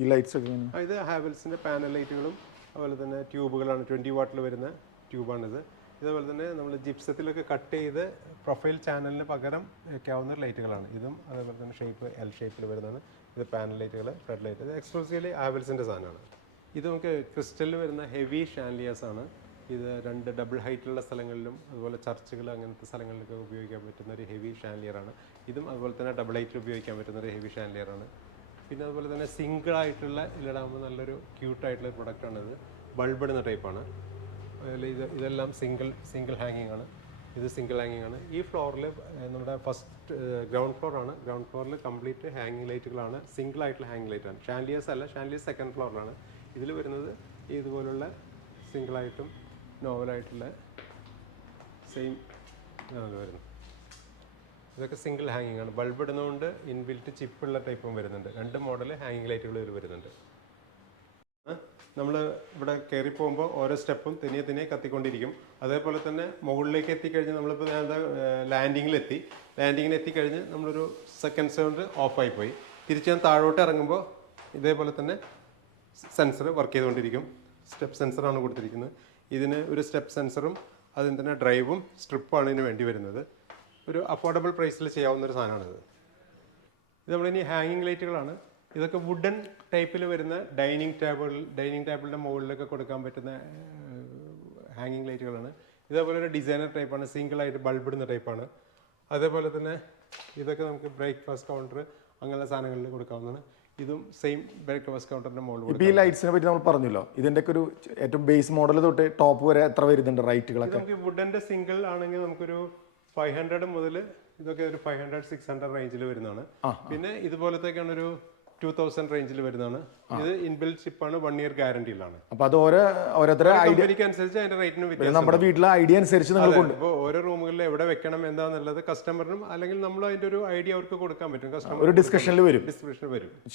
ഈ ലൈറ്റ്സ് ഒക്കെ ഇത് ഹാവൽസിൻ്റെ പാനൽ ലൈറ്റുകളും അതുപോലെ തന്നെ ട്യൂബുകളാണ്. 20 വാട്ടിൽ വരുന്ന ട്യൂബാണിത്. ഇതുപോലെ തന്നെ നമ്മൾ ജിപ്സത്തിലൊക്കെ കട്ട് ചെയ്ത് പ്രൊഫൈൽ ചാനലിന് പകരം വയ്ക്കാവുന്ന ലൈറ്റുകളാണ്. ഇതും അതേപോലെ തന്നെ ഷേപ്പ് എൽ ഷേപ്പിൽ വരുന്നതാണ്. ഇത് പാനൽ ലൈറ്റുകൾ, ഫ്ലഡ് ലൈറ്റ്. ഇത് എക്സ്ക്ലൂസീവ്ലി ഹാവൽസിൻ്റെ സാധനമാണ്. ഇത് നമുക്ക് ക്രിസ്റ്റലിൽ വരുന്ന ഹെവി ഷാൻലിയേഴ്സ് ആണ്. ഇത് 2 ഡബിൾ ഹൈറ്റുള്ള സ്ഥലങ്ങളിലും അതുപോലെ ചർച്ചുകൾ അങ്ങനത്തെ സ്ഥലങ്ങളിലൊക്കെ ഉപയോഗിക്കാൻ പറ്റുന്ന ഒരു ഹെവി ഷാൻലിയറാണ്. ഇതും അതുപോലെ തന്നെ ഡബിൾ ഹൈറ്റിൽ ഉപയോഗിക്കാൻ പറ്റുന്ന ഒരു ഹെവി ഷാൻലിയറാണ്. പിന്നെ അതുപോലെ തന്നെ സിംഗിൾ ആയിട്ടുള്ള ഇതിലിടാകുമ്പോൾ നല്ലൊരു ക്യൂട്ടായിട്ടുള്ള ഒരു പ്രൊഡക്റ്റാണ്. ഇത് ബൾബ് ഇടുന്ന ടൈപ്പാണ്. അതിൽ ഇതെല്ലാം സിംഗിൾ ഹാങ്ങിങ് ആണ്. ഇത് സിംഗിൾ ഹാങ്ങിങ് ആണ്. ഈ ഫ്ലോറിൽ നമ്മുടെ ഫസ്റ്റ് ഗ്രൗണ്ട് ഫ്ലോർ ആണ്. ഗ്രൗണ്ട് ഫ്ലോറിൽ കംപ്ലീറ്റ് ഹാങ്ങിങ് ലൈറ്റുകളാണ്. സിംഗിൾ ആയിട്ടുള്ള ഹാങ്ങിങ് ലൈറ്റാണ്. ഷാൻലിയേഴ്സ് അല്ല, ഷാൻലിയേഴ്സ് സെക്കൻഡ് ഫ്ലോറിലാണ്. ഇതിൽ വരുന്നത് ഇതുപോലുള്ള സിംഗിളായിട്ടും നോവലായിട്ടുള്ള സെയിം ഇതാണ് വരുന്നത്. ഇതൊക്കെ സിംഗിൾ ഹാങ്ങിങ് ആണ്. ബൾബ് ഇടുന്നതുകൊണ്ട് ഇൻബിൽറ്റ് ചിപ്പുള്ള ടൈപ്പും വരുന്നുണ്ട്. 2 മോഡൽ ഹാങ്ങിങ് ലൈറ്റുകൾ ഇതിൽ വരുന്നുണ്ട്. നമ്മൾ ഇവിടെ കയറി പോകുമ്പോൾ ഓരോ സ്റ്റെപ്പും തനിയെ കത്തിക്കൊണ്ടിരിക്കും. അതേപോലെ തന്നെ മുകളിലേക്ക് എത്തിക്കഴിഞ്ഞ് നമ്മളിപ്പോൾ ലാൻഡിങ്ങിലെത്തി. ലാൻഡിങ്ങിന് എത്തിക്കഴിഞ്ഞ് നമ്മളൊരു സെക്കൻഡ്സ് കൊണ്ട് ഓഫായിപ്പോയി. തിരിച്ച് ഞാൻ താഴോട്ട് ഇറങ്ങുമ്പോൾ ഇതേപോലെ തന്നെ സെൻസർ വർക്ക് ചെയ്തുകൊണ്ടിരിക്കും. സ്റ്റെപ്പ് സെൻസറാണ് കൊടുത്തിരിക്കുന്നത്. ഇതിന് ഒരു സ്റ്റെപ്പ് സെൻസറും അതിന് തന്നെ ഡ്രൈവും സ്ട്രിപ്പാണ് ഇതിന് വേണ്ടി വരുന്നത്. ഒരു അഫോർഡബിൾ പ്രൈസിൽ ചെയ്യാവുന്ന ഒരു സാധനമാണിത്. ഇത് നമ്മളിനി ഹാങ്ങിങ് ലൈറ്റുകളാണ്. ഇതൊക്കെ വുഡൻ ടൈപ്പിൽ വരുന്ന ഡൈനിങ് ടേബിളിൻ്റെ മുകളിലൊക്കെ കൊടുക്കാൻ പറ്റുന്ന ഹാങ്ങിങ് ലൈറ്റുകളാണ്. ഇതേപോലെ ഒരു ഡിസൈനർ ടൈപ്പാണ്. സിംഗിളായിട്ട് ബൾബ് ഇടുന്ന ടൈപ്പാണ്. അതേപോലെ തന്നെ ഇതൊക്കെ നമുക്ക് ബ്രേക്ക്ഫാസ്റ്റ് കൗണ്ടർ അങ്ങനെയുള്ള സാധനങ്ങളിൽ കൊടുക്കാവുന്നതാണ്. ഇതും സെയിം ബ്രേക്ക്ഫാസ്റ്റ് കൗണ്ടറിൻ്റെ മുകളിൽ. ഇപ്പോൾ ഈ ലൈറ്റ്സിനെ പറ്റി നമ്മൾ പറഞ്ഞല്ലോ. ഇതിൻ്റെയൊക്കെ ഒരു ഏറ്റവും ബേസ് മോഡൽ തൊട്ട് ടോപ്പ് വരെ എത്ര വരുന്നുണ്ട് റൈറ്റുകളൊക്കെ? നമുക്ക് വുഡൻ്റെ സിംഗിൾ ആണെങ്കിൽ നമുക്കൊരു 500 മുതൽ ഇതൊക്കെ ഒരു 500-600 റേഞ്ചിൽ വരുന്നതാണ്. പിന്നെ ഇതുപോലത്തേക്കാണ് ഒരു 2000 റേഞ്ചിൽ വരുന്നതാണ്. ഇത് ഇൻബിൽറ്റ് ചിപ്പാണ്. 1 ഇയർ ഗ്യാരണ്ടിയിലാണ്. അപ്പോൾ അത് ഓരോരുത്തരെ കമ്പനിക്ക് അനുസരിച്ച് അതിന്റെ റേറ്റിന് വ്യത്യാസം. നമ്മുടെ വീട്ടിലെ ഐഡിയ അനുസരിച്ച് നിങ്ങൾ കൊണ്ട് ഇപ്പോൾ ഓരോ റൂമുകളിൽ എവിടെ വെക്കണം എന്താന്നുള്ളത് കസ്റ്റമറിനും അല്ലെങ്കിൽ നമ്മൾ അതിന്റെ ഒരു ഐഡിയ അവർക്ക് കൊടുക്കാൻ പറ്റും. കസ്റ്റമർ ഒരു ഡിസ്കഷനിൽ വരും.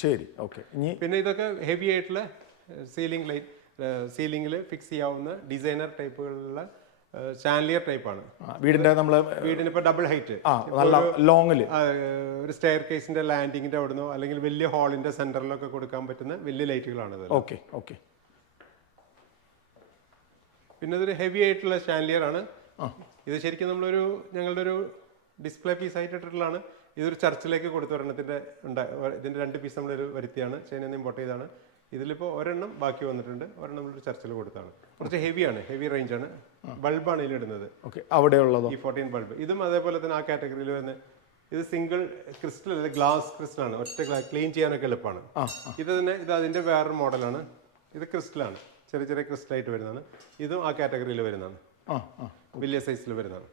ശരി, ഓക്കെ. ഇനി പിന്നെ ഇതൊക്കെ ഹെവി ആയിട്ടുള്ള സീലിംഗിൽ ഫിക്സ് ചെയ്യാവുന്ന ഡിസൈനർ ടൈപ്പുകളുള്ള ചാൻലിയർ ടൈപ്പാണ്. വീടിന് ഇപ്പോൾ ഡബിൾ ഹൈറ്റ് ലോങ്ങില് ഒരു സ്റ്റെയർ കേസിന്റെ ലാൻഡിങ്ങിന്റെ അവിടുന്നോ അല്ലെങ്കിൽ വലിയ ഹാളിന്റെ സെന്ററിലൊക്കെ കൊടുക്കാൻ പറ്റുന്ന വലിയ ലൈറ്റുകളാണ് ഇത്. ഓക്കെ. പിന്നെ ഇതൊരു ഹെവി ആയിട്ടുള്ള ഷാൻലിയർ ആണ്. ഇത് ശരിക്കും ഞങ്ങളുടെ ഒരു ഡിസ്പ്ലേ പീസ് ആയിട്ട് ഇട്ടിട്ടുള്ളതാണ്. ഇതൊരു ചർച്ചിലേക്ക് കൊടുത്തു. ഇതിന്റെ 2 പീസ് നമ്മളൊരു വരുത്തിയാണ്. ചൈനയിൽ നിന്ന് ഇമ്പോർട്ട് ചെയ്താണ്. ഇതിലിപ്പോൾ ഒരെണ്ണം ബാക്കി വന്നിട്ടുണ്ട്. ഒരെണ്ണം നമ്മളൊരു ചർച്ചിൽ കൊടുത്താണ്. കുറച്ച് ഹെവിയാണ്, ഹെവി റേഞ്ചാണ്. ബൾബാണ് ഇതിലിടുന്നത്. അവിടെയുള്ളത് E14 ബൾബ്. ഇതും അതേപോലെ തന്നെ ആ കാറ്റഗറിയിൽ വരുന്ന. ഇത് സിംഗിൾ ക്രിസ്റ്റൽ അല്ല, ഗ്ലാസ് ക്രിസ്റ്റലാണ്. ഒറ്റ ക്ലീൻ ചെയ്യാനൊക്കെ എളുപ്പമാണ്. ഇത് അതിന്റെ വേറൊരു മോഡലാണ്. ഇത് ക്രിസ്റ്റലാണ്, ചെറിയ ക്രിസ്റ്റലായിട്ട് വരുന്നതാണ്. ഇതും ആ കാറ്റഗറിയിൽ വരുന്നതാണ്. വലിയ സൈസിൽ വരുന്നതാണ്.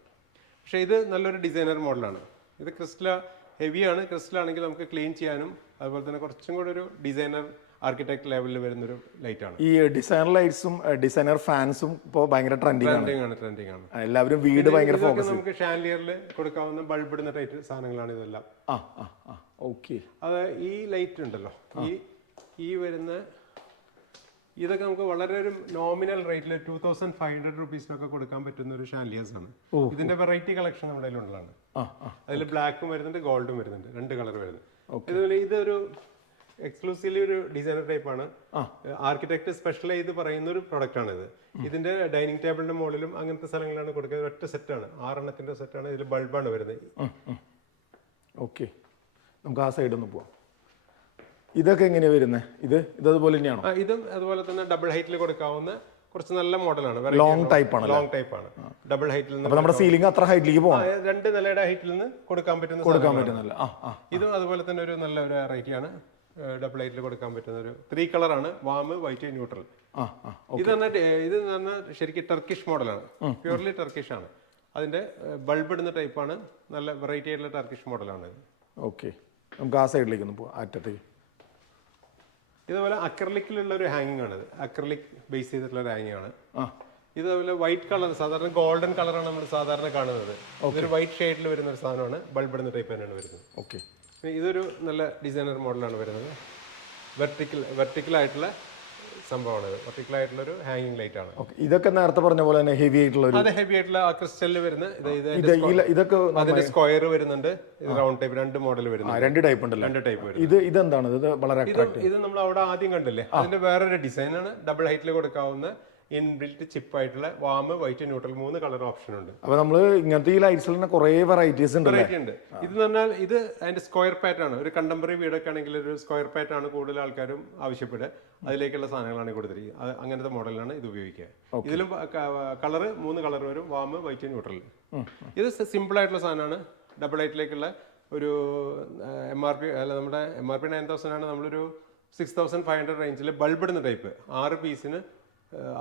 പക്ഷേ ഇത് നല്ലൊരു ഡിസൈനർ മോഡലാണ്. ഇത് ഹെവിയാണ്. ക്രിസ്റ്റലാണെങ്കിൽ നമുക്ക് ക്ലീൻ ചെയ്യാനും അതുപോലെ തന്നെ കുറച്ചും കൂടെ ഒരു ഡിസൈനർ ആർക്കിടെക്ട് ലെവലിൽ വരുന്നൊരു ലൈറ്റാണ്. ഈ ഡിസൈനർ ലൈറ്റ്സും ഡിസൈനർ ഫാൻസും ഇപ്പോൾ ഭയങ്കര ട്രെൻഡിങ് ആണ്. എല്ലാവരും വീട് ഭയങ്കര ഫോക്കസ്. നമുക്ക് ഷാൻലിയറിൽ കൊടുക്കാവുന്ന ബൾബ് ഇടുന്ന ടൈപ്പ് സാധനങ്ങളാണ് ഇതെല്ലാം. ഓക്കെ. അത് ഈ ലൈറ്റ് ഉണ്ടല്ലോ, ഈ വരുന്ന ഇതൊക്കെ നമുക്ക് വളരെ ഒരു നോമിനൽ റേറ്റിൽ 2500 റുപ്പീസിനൊക്കെ കൊടുക്കാൻ പറ്റുന്ന ഒരു ഷാൻലിയേഴ്സ് ആണ്. ഇതിന്റെ വെറൈറ്റി കളക്ഷൻ നമ്മുടെ കയ്യിലുള്ളതാണ്. അതിൽ ബ്ലാക്കും വരുന്നുണ്ട്, ഗോൾഡും വരുന്നുണ്ട്. 2 കളർ വരുന്നത്. അതുപോലെ ഇതൊരു എക്സ്ക്ലൂസീവ്ലി ഒരു ഡിസൈനർ ടൈപ്പാണ്. ആർക്കിടെക്ട് സ്പെഷ്യൽ ചെയ്ത് പറയുന്ന ഒരു പ്രൊഡക്റ്റ് ആണ് ഇത്. ഇതിന്റെ ഡൈനിങ് ടേബിളിന്റെ മുകളിലും അങ്ങനത്തെ സ്ഥലങ്ങളിലാണ് കൊടുക്കുന്നത്. ഒറ്റ സെറ്റാണ്, 6 എണ്ണത്തിന്റെ സെറ്റാണ്. ഇതിൽ ബൾബാണ് വരുന്നത്. ഓക്കെ, നമുക്ക് ആ സൈഡ് ഒന്ന് പോവാം. ഇതൊക്കെ എങ്ങനെയാ വരുന്നത്? ഇതുപോലെ തന്നെയാണോ? ഇതും അതുപോലെ തന്നെ ഡബിൾ ഹൈറ്റിൽ കൊടുക്കാവുന്ന കുറച്ച് നല്ല മോഡലാണ്. ലോങ് ടൈപ്പാണ്. ഡബിൾ ഹൈറ്റിൽ നിന്ന് നമ്മുടെ സീലിംഗ് അത്ര ഹൈറ്റിലേക്ക് പോകാം. 2 നിലയുടെ ഹൈറ്റിൽ നിന്ന് കൊടുക്കാൻ പറ്റുന്ന. ഇതും അതുപോലെ തന്നെ ഒരു നല്ല ഒരു വെറൈറ്റി ആണ്. ഡബിൾ ഹൈറ്റിൽ കൊടുക്കാൻ പറ്റുന്ന ഒരു 3 കളറാണ്, വാം, വൈറ്റ്, ന്യൂട്രൽ. ഇത് പറഞ്ഞാൽ ശരിക്കും ടർക്കിഷ് മോഡലാണ്. പ്യൂർലി ടർക്കിഷ് ആണ്. അതിന്റെ ബൾബ് ഇടുന്ന ടൈപ്പാണ്. നല്ല വെറൈറ്റി ആയിട്ടുള്ള ടർക്കിഷ് മോഡലാണ്. ഓക്കെ, നമുക്ക് ആ സൈഡിലേക്ക് ഒന്ന് പോവാം, അറ്റത്തേക്ക്. ഇതുപോലെ അക്രലിക്കിലുള്ള ഒരു ഹാങ്ങിങ് ആണ്. അക്രലിക് ബേസ് ചെയ്തിട്ടുള്ള ഒരു ഹാങ്ങിങ് ആണ്. ഇതുപോലെ വൈറ്റ് കളർ, സാധാരണ ഗോൾഡൻ കളറാണ് നമ്മൾ സാധാരണ കാണുന്നത്. ഇതൊരു വൈറ്റ് ഷെയ്ഡിൽ വരുന്ന ഒരു സാധനമാണ്. ബൾബ് ഇടുന്ന ടൈപ്പ് തന്നെയാണ് വരുന്നത്. ഓക്കെ. ഇതൊരു നല്ല ഡിസൈനർ മോഡലാണ് വരുന്നത്. വെർട്ടിക്കൽ സംഭവമാണ്. വെർട്ടിക്കൽ ആയിട്ടുള്ള ഒരു ഹാങ്ങിങ് ലൈറ്റ് ആണ്. ഇതൊക്കെ നേരത്തെ പറഞ്ഞ പോലെ തന്നെ ഹെവി ആയിട്ടുള്ള അതെ, ഹെവി ആയിട്ടുള്ള ആ ക്രിസ്റ്റലിൽ വരുന്ന ഇതൊക്കെ അതിന്റെ സ്ക്വയർ വരുന്നുണ്ട്. ഇത് റൗണ്ട് ടൈപ്പ് 2 മോഡൽ വരുന്നത്. 2 ടൈപ്പ് ഉണ്ടല്ലോ. 2 ടൈപ്പ് വരും. ഇതെന്താണ്? ഇത് വളരെ ഇത് നമ്മൾ അവിടെ ആദ്യം കണ്ടില്ലേ, അതിന്റെ വേറൊരു ഡിസൈനാണ്. ഡബിൾ ഹൈറ്റിൽ കൊടുക്കാവുന്ന ഇൻബിൽറ്റ് ചിപ്പായിട്ടുള്ള warm, white, neutral 3 colour option ഉണ്ട്. അപ്പോൾ നമ്മൾ ഇങ്ങനത്തെ ഈ ലൈറ്റ്സിൽ തന്നെ കുറേ വെറൈറ്റീസ് ഉണ്ട്. വെറൈറ്റി ഉണ്ട്. ഇത് പറഞ്ഞാൽ ഇത് അതിന്റെ സ്ക്വയർ പാറ്റ് ആണ്. ഒരു കണ്ടംപററി വീടൊക്കെ ആണെങ്കിൽ ഒരു സ്ക്വയർ പാറ്റ് ആണ് കൂടുതൽ ആൾക്കാരും ആവശ്യപ്പെടുക. അതിലേക്കുള്ള സാധനങ്ങളാണ് കൊടുത്തിരിക്കുന്നത്. അങ്ങനത്തെ മോഡലാണ് ഇത് ഉപയോഗിക്കുക. ഇതിലും കളറ് 3 കളർ വരും, വാം, വൈറ്റ്, ന്യൂട്രൽ. ഇത് സിമ്പിൾ ആയിട്ടുള്ള സാധനമാണ്. ഡബിൾ ലൈറ്റിലേക്കുള്ള ഒരു MRP അല്ല, നമ്മുടെ MRP 9000 ആണ്. നമ്മളൊരു 6500 റേഞ്ചിൽ ബൾബ് ഇടുന്ന ടൈപ്പ് 6 പീസിന്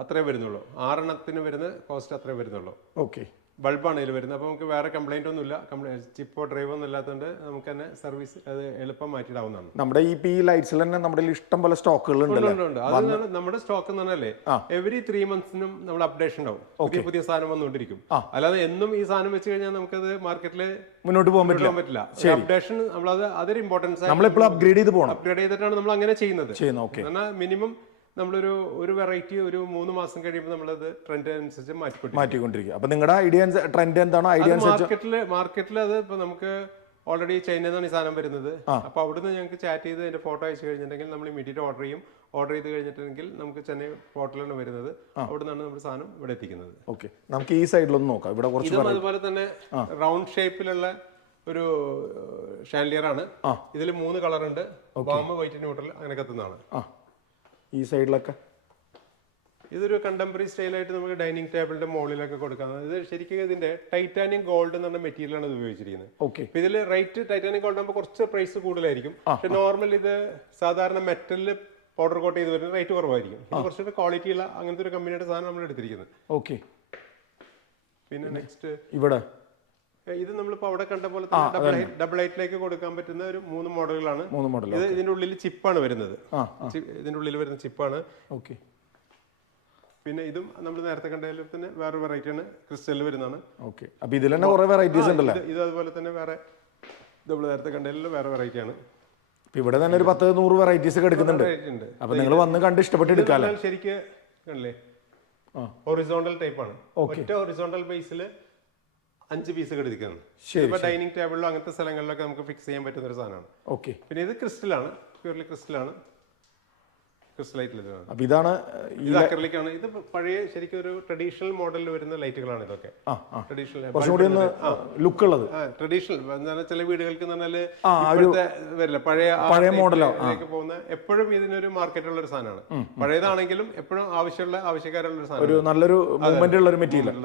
അത്രേ വരുന്നുള്ളൂ. 6 എണ്ണത്തിന് വരുന്ന കോസ്റ്റ് അത്രേ വരുന്നുള്ളൂ. ഓക്കെ, ബൾബാണ് ഇതിൽ വരുന്നത്. അപ്പോൾ നമുക്ക് വേറെ കംപ്ലൈന്റ് ഒന്നുമില്ല. ചിപ്പോ ഡ്രൈവോ ഒന്നും ഇല്ലാത്തതുകൊണ്ട് നമുക്ക് തന്നെ സർവീസ് അത് എളുപ്പം മാറ്റിയിടാവുന്നതാണ്. നമ്മുടെ ഈ ലൈറ്റ്സിൽ തന്നെ നമ്മുടെ ഇഷ്ടം പോലെ സ്റ്റോക്കുകൾ ഉണ്ട്. അതാണ് നമ്മുടെ സ്റ്റോക്ക് എന്ന് പറഞ്ഞാലേ എവറി 3 monthsനും നമ്മൾ അപ്ഡേഷൻ ഉണ്ടാവും. പുതിയ സാധനം വന്നുകൊണ്ടിരിക്കും. അല്ലാതെ എന്നും ഈ സാധനം വെച്ച് കഴിഞ്ഞാൽ നമുക്കത് മാർക്കറ്റിൽ മുന്നോട്ട് പോകാൻ പറ്റില്ല. അപ്ഡേഷൻ നമ്മളത് അതൊരു ഇമ്പോർട്ടൻസ്. നമ്മളെപ്പോഴും അപ്ഗ്രേഡ് ചെയ്ത് പോകണം. അപ്ഗ്രേഡ് ചെയ്തിട്ടാണ് നമ്മൾ അങ്ങനെ ചെയ്യുന്നത്. എന്നാൽ മിനിമം നമ്മളൊരു വെറൈറ്റി ഒരു 3 മാസം കഴിയുമ്പോൾ നമ്മളത് ട്രെൻഡ് അനുസരിച്ച് മാറ്റിക്കൊണ്ടിരിക്കും. അപ്പൊ നിങ്ങളുടെ ഐഡിയ ട്രെൻഡ് എന്താണോ ഐഡിയ മാർക്കറ്റിൽ അത് ഇപ്പൊ നമുക്ക് ഓൾറെഡി ചൈനയിൽ നിന്നാണ് ഈ സാധനം വരുന്നത്. അപ്പൊ അവിടുന്ന് ഞങ്ങൾക്ക് ചാറ്റ് ചെയ്ത് അതിന്റെ ഫോട്ടോ അയച്ചു കഴിഞ്ഞിട്ടുണ്ടെങ്കിൽ നമ്മൾ ഇമീഡിയറ്റ് ഓർഡർ ചെയ്ത് കഴിഞ്ഞിട്ടുണ്ടെങ്കിൽ നമുക്ക് ചെന്നൈ പോർട്ടലാണ് വരുന്നത്. അവിടെ നിന്നാണ് നമ്മൾ സാധനം ഇവിടെ എത്തിക്കുന്നത്. ഓക്കെ, നമുക്ക് ഈ സൈഡിലൊന്നും നോക്കാം. ഇവിടെ കുറച്ച് അതുപോലെ തന്നെ റൗണ്ട് ഷേപ്പിലുള്ള ഒരു ഷാൻലിയർ ആണ്. ഇതിൽ 3 കളർ ഉണ്ട്, വാം, വൈറ്റ്, ന്യൂട്രൽ അങ്ങനെ കത്തുന്നതാണ്. ഈ സൈഡിലൊക്കെ ഇതൊരു കണ്ടംപററി സ്റ്റൈലായിട്ട് നമുക്ക് ഡൈനിങ് ടേബിളിന്റെ മുകളിലൊക്കെ കൊടുക്കാം. ഇത് ശരിക്കും ഇതിന്റെ ടൈറ്റാനിയം ഗോൾഡ് എന്ന് പറഞ്ഞ മെറ്റീരിയലാണ് ഇത് ഉപയോഗിച്ചിരിക്കുന്നത്. അപ്പൊ ഇതിൽ റേറ്റ് ടൈറ്റാനിയം ഗോൾഡ് ആകുമ്പോൾ കുറച്ച് പ്രൈസ് കൂടുതലായിരിക്കും. പക്ഷെ നോർമൽ ഇത് സാധാരണ മെറ്റലിൽ പൗഡർ കോട്ട് ചെയ്ത് വരുന്ന റേറ്റ് കുറവായിരിക്കും. ഇത് കുറച്ചുകൂടെ ക്വാളിറ്റി ഉള്ള അങ്ങനത്തെ ഒരു കമ്പനിയുടെ സാധനം നമ്മൾ എടുത്തിരിക്കുന്നത്. ഓക്കെ, പിന്നെ നെക്സ്റ്റ് ഇവിടെ ഇത് നമ്മളിപ്പോ അവിടെ കണ്ട പോലെ തന്നെ ഡബിൾ ലൈറ്റിലേക്ക് കൊടുക്കാൻ പറ്റുന്ന ഒരു 3 മോഡലുകളാണ്. ഇത് ഇതിന്റെ ഉള്ളിൽ ചിപ്പാണ് വരുന്നത്. ഇതിന്റെ ഉള്ളിൽ വരുന്ന ചിപ്പാണ്. ഓക്കെ, പിന്നെ ഇതും നമ്മൾ നേരത്തെ കണ്ടതിൽ തന്നെ വേറെ വെറൈറ്റി ആണ്, ക്രിസ്റ്റലിൽ വരുന്നതാണ്. ഓക്കെ, അപ്പൊ ഇതിൽ തന്നെ കുറെ വെറൈറ്റീസ് ഉണ്ടല്ലോ. ഇത് അതുപോലെ തന്നെ വേറെ നമ്മൾ നേരത്തെ കണ്ടതിൽ വേറെ വെറൈറ്റി ആണ്. ഇവിടെ തന്നെ ഒരു 10-100 വെറൈറ്റീസ് ഒക്കെ എടുക്കുന്നുണ്ട്. അപ്പൊ നിങ്ങൾ വന്ന് കണ്ട് ഇഷ്ടപ്പെട്ട് എടുക്കാലോ. ശരിക്കും കണ്ടില്ലേ, ഹൊറിസോണ്ടൽ ടൈപ്പ് ആണ്. ഒറ്റ ഹൊറിസോണ്ടൽ ബേസിൽ 5 പീസ് എടുക്കുന്നത്. ഇപ്പൊ ഡൈനിങ് ടേബിളിലോ അങ്ങനത്തെ സ്ഥലങ്ങളിലൊക്കെ നമുക്ക് ഫിക്സ് ചെയ്യാൻ പറ്റുന്ന ഒരു സാധനമാണ്. ഓക്കെ, പിന്നെ ഇത് ക്രിസ്റ്റലാണ്, പ്യൂർലി ക്രിസ്റ്റലാണ്. അപ്പൊ ഇതാണ് ഇത് അക്രിലിക്കാണ്. ഇത് പഴയ ശരിക്കും ഒരു ട്രഡീഷണൽ മോഡലിൽ വരുന്ന ലൈറ്റുകളാണ് ഇതൊക്കെ. ലുക്ക് ഉള്ളത് ട്രഡീഷണൽ ചില വീടുകൾക്ക് വരില്ല, പഴയ മോഡലിലേക്ക് പോകുന്ന എപ്പോഴും ഇതിനൊരു മാർക്കറ്റുള്ള ഒരു സാധനമാണ്. പഴയതാണെങ്കിലും എപ്പോഴും ആവശ്യക്കാരുള്ള ഒരു സാധനം, നല്ലൊരു മൂവ്മെന്റ് ഉള്ള ഒരു മെറ്റീരിയൽ.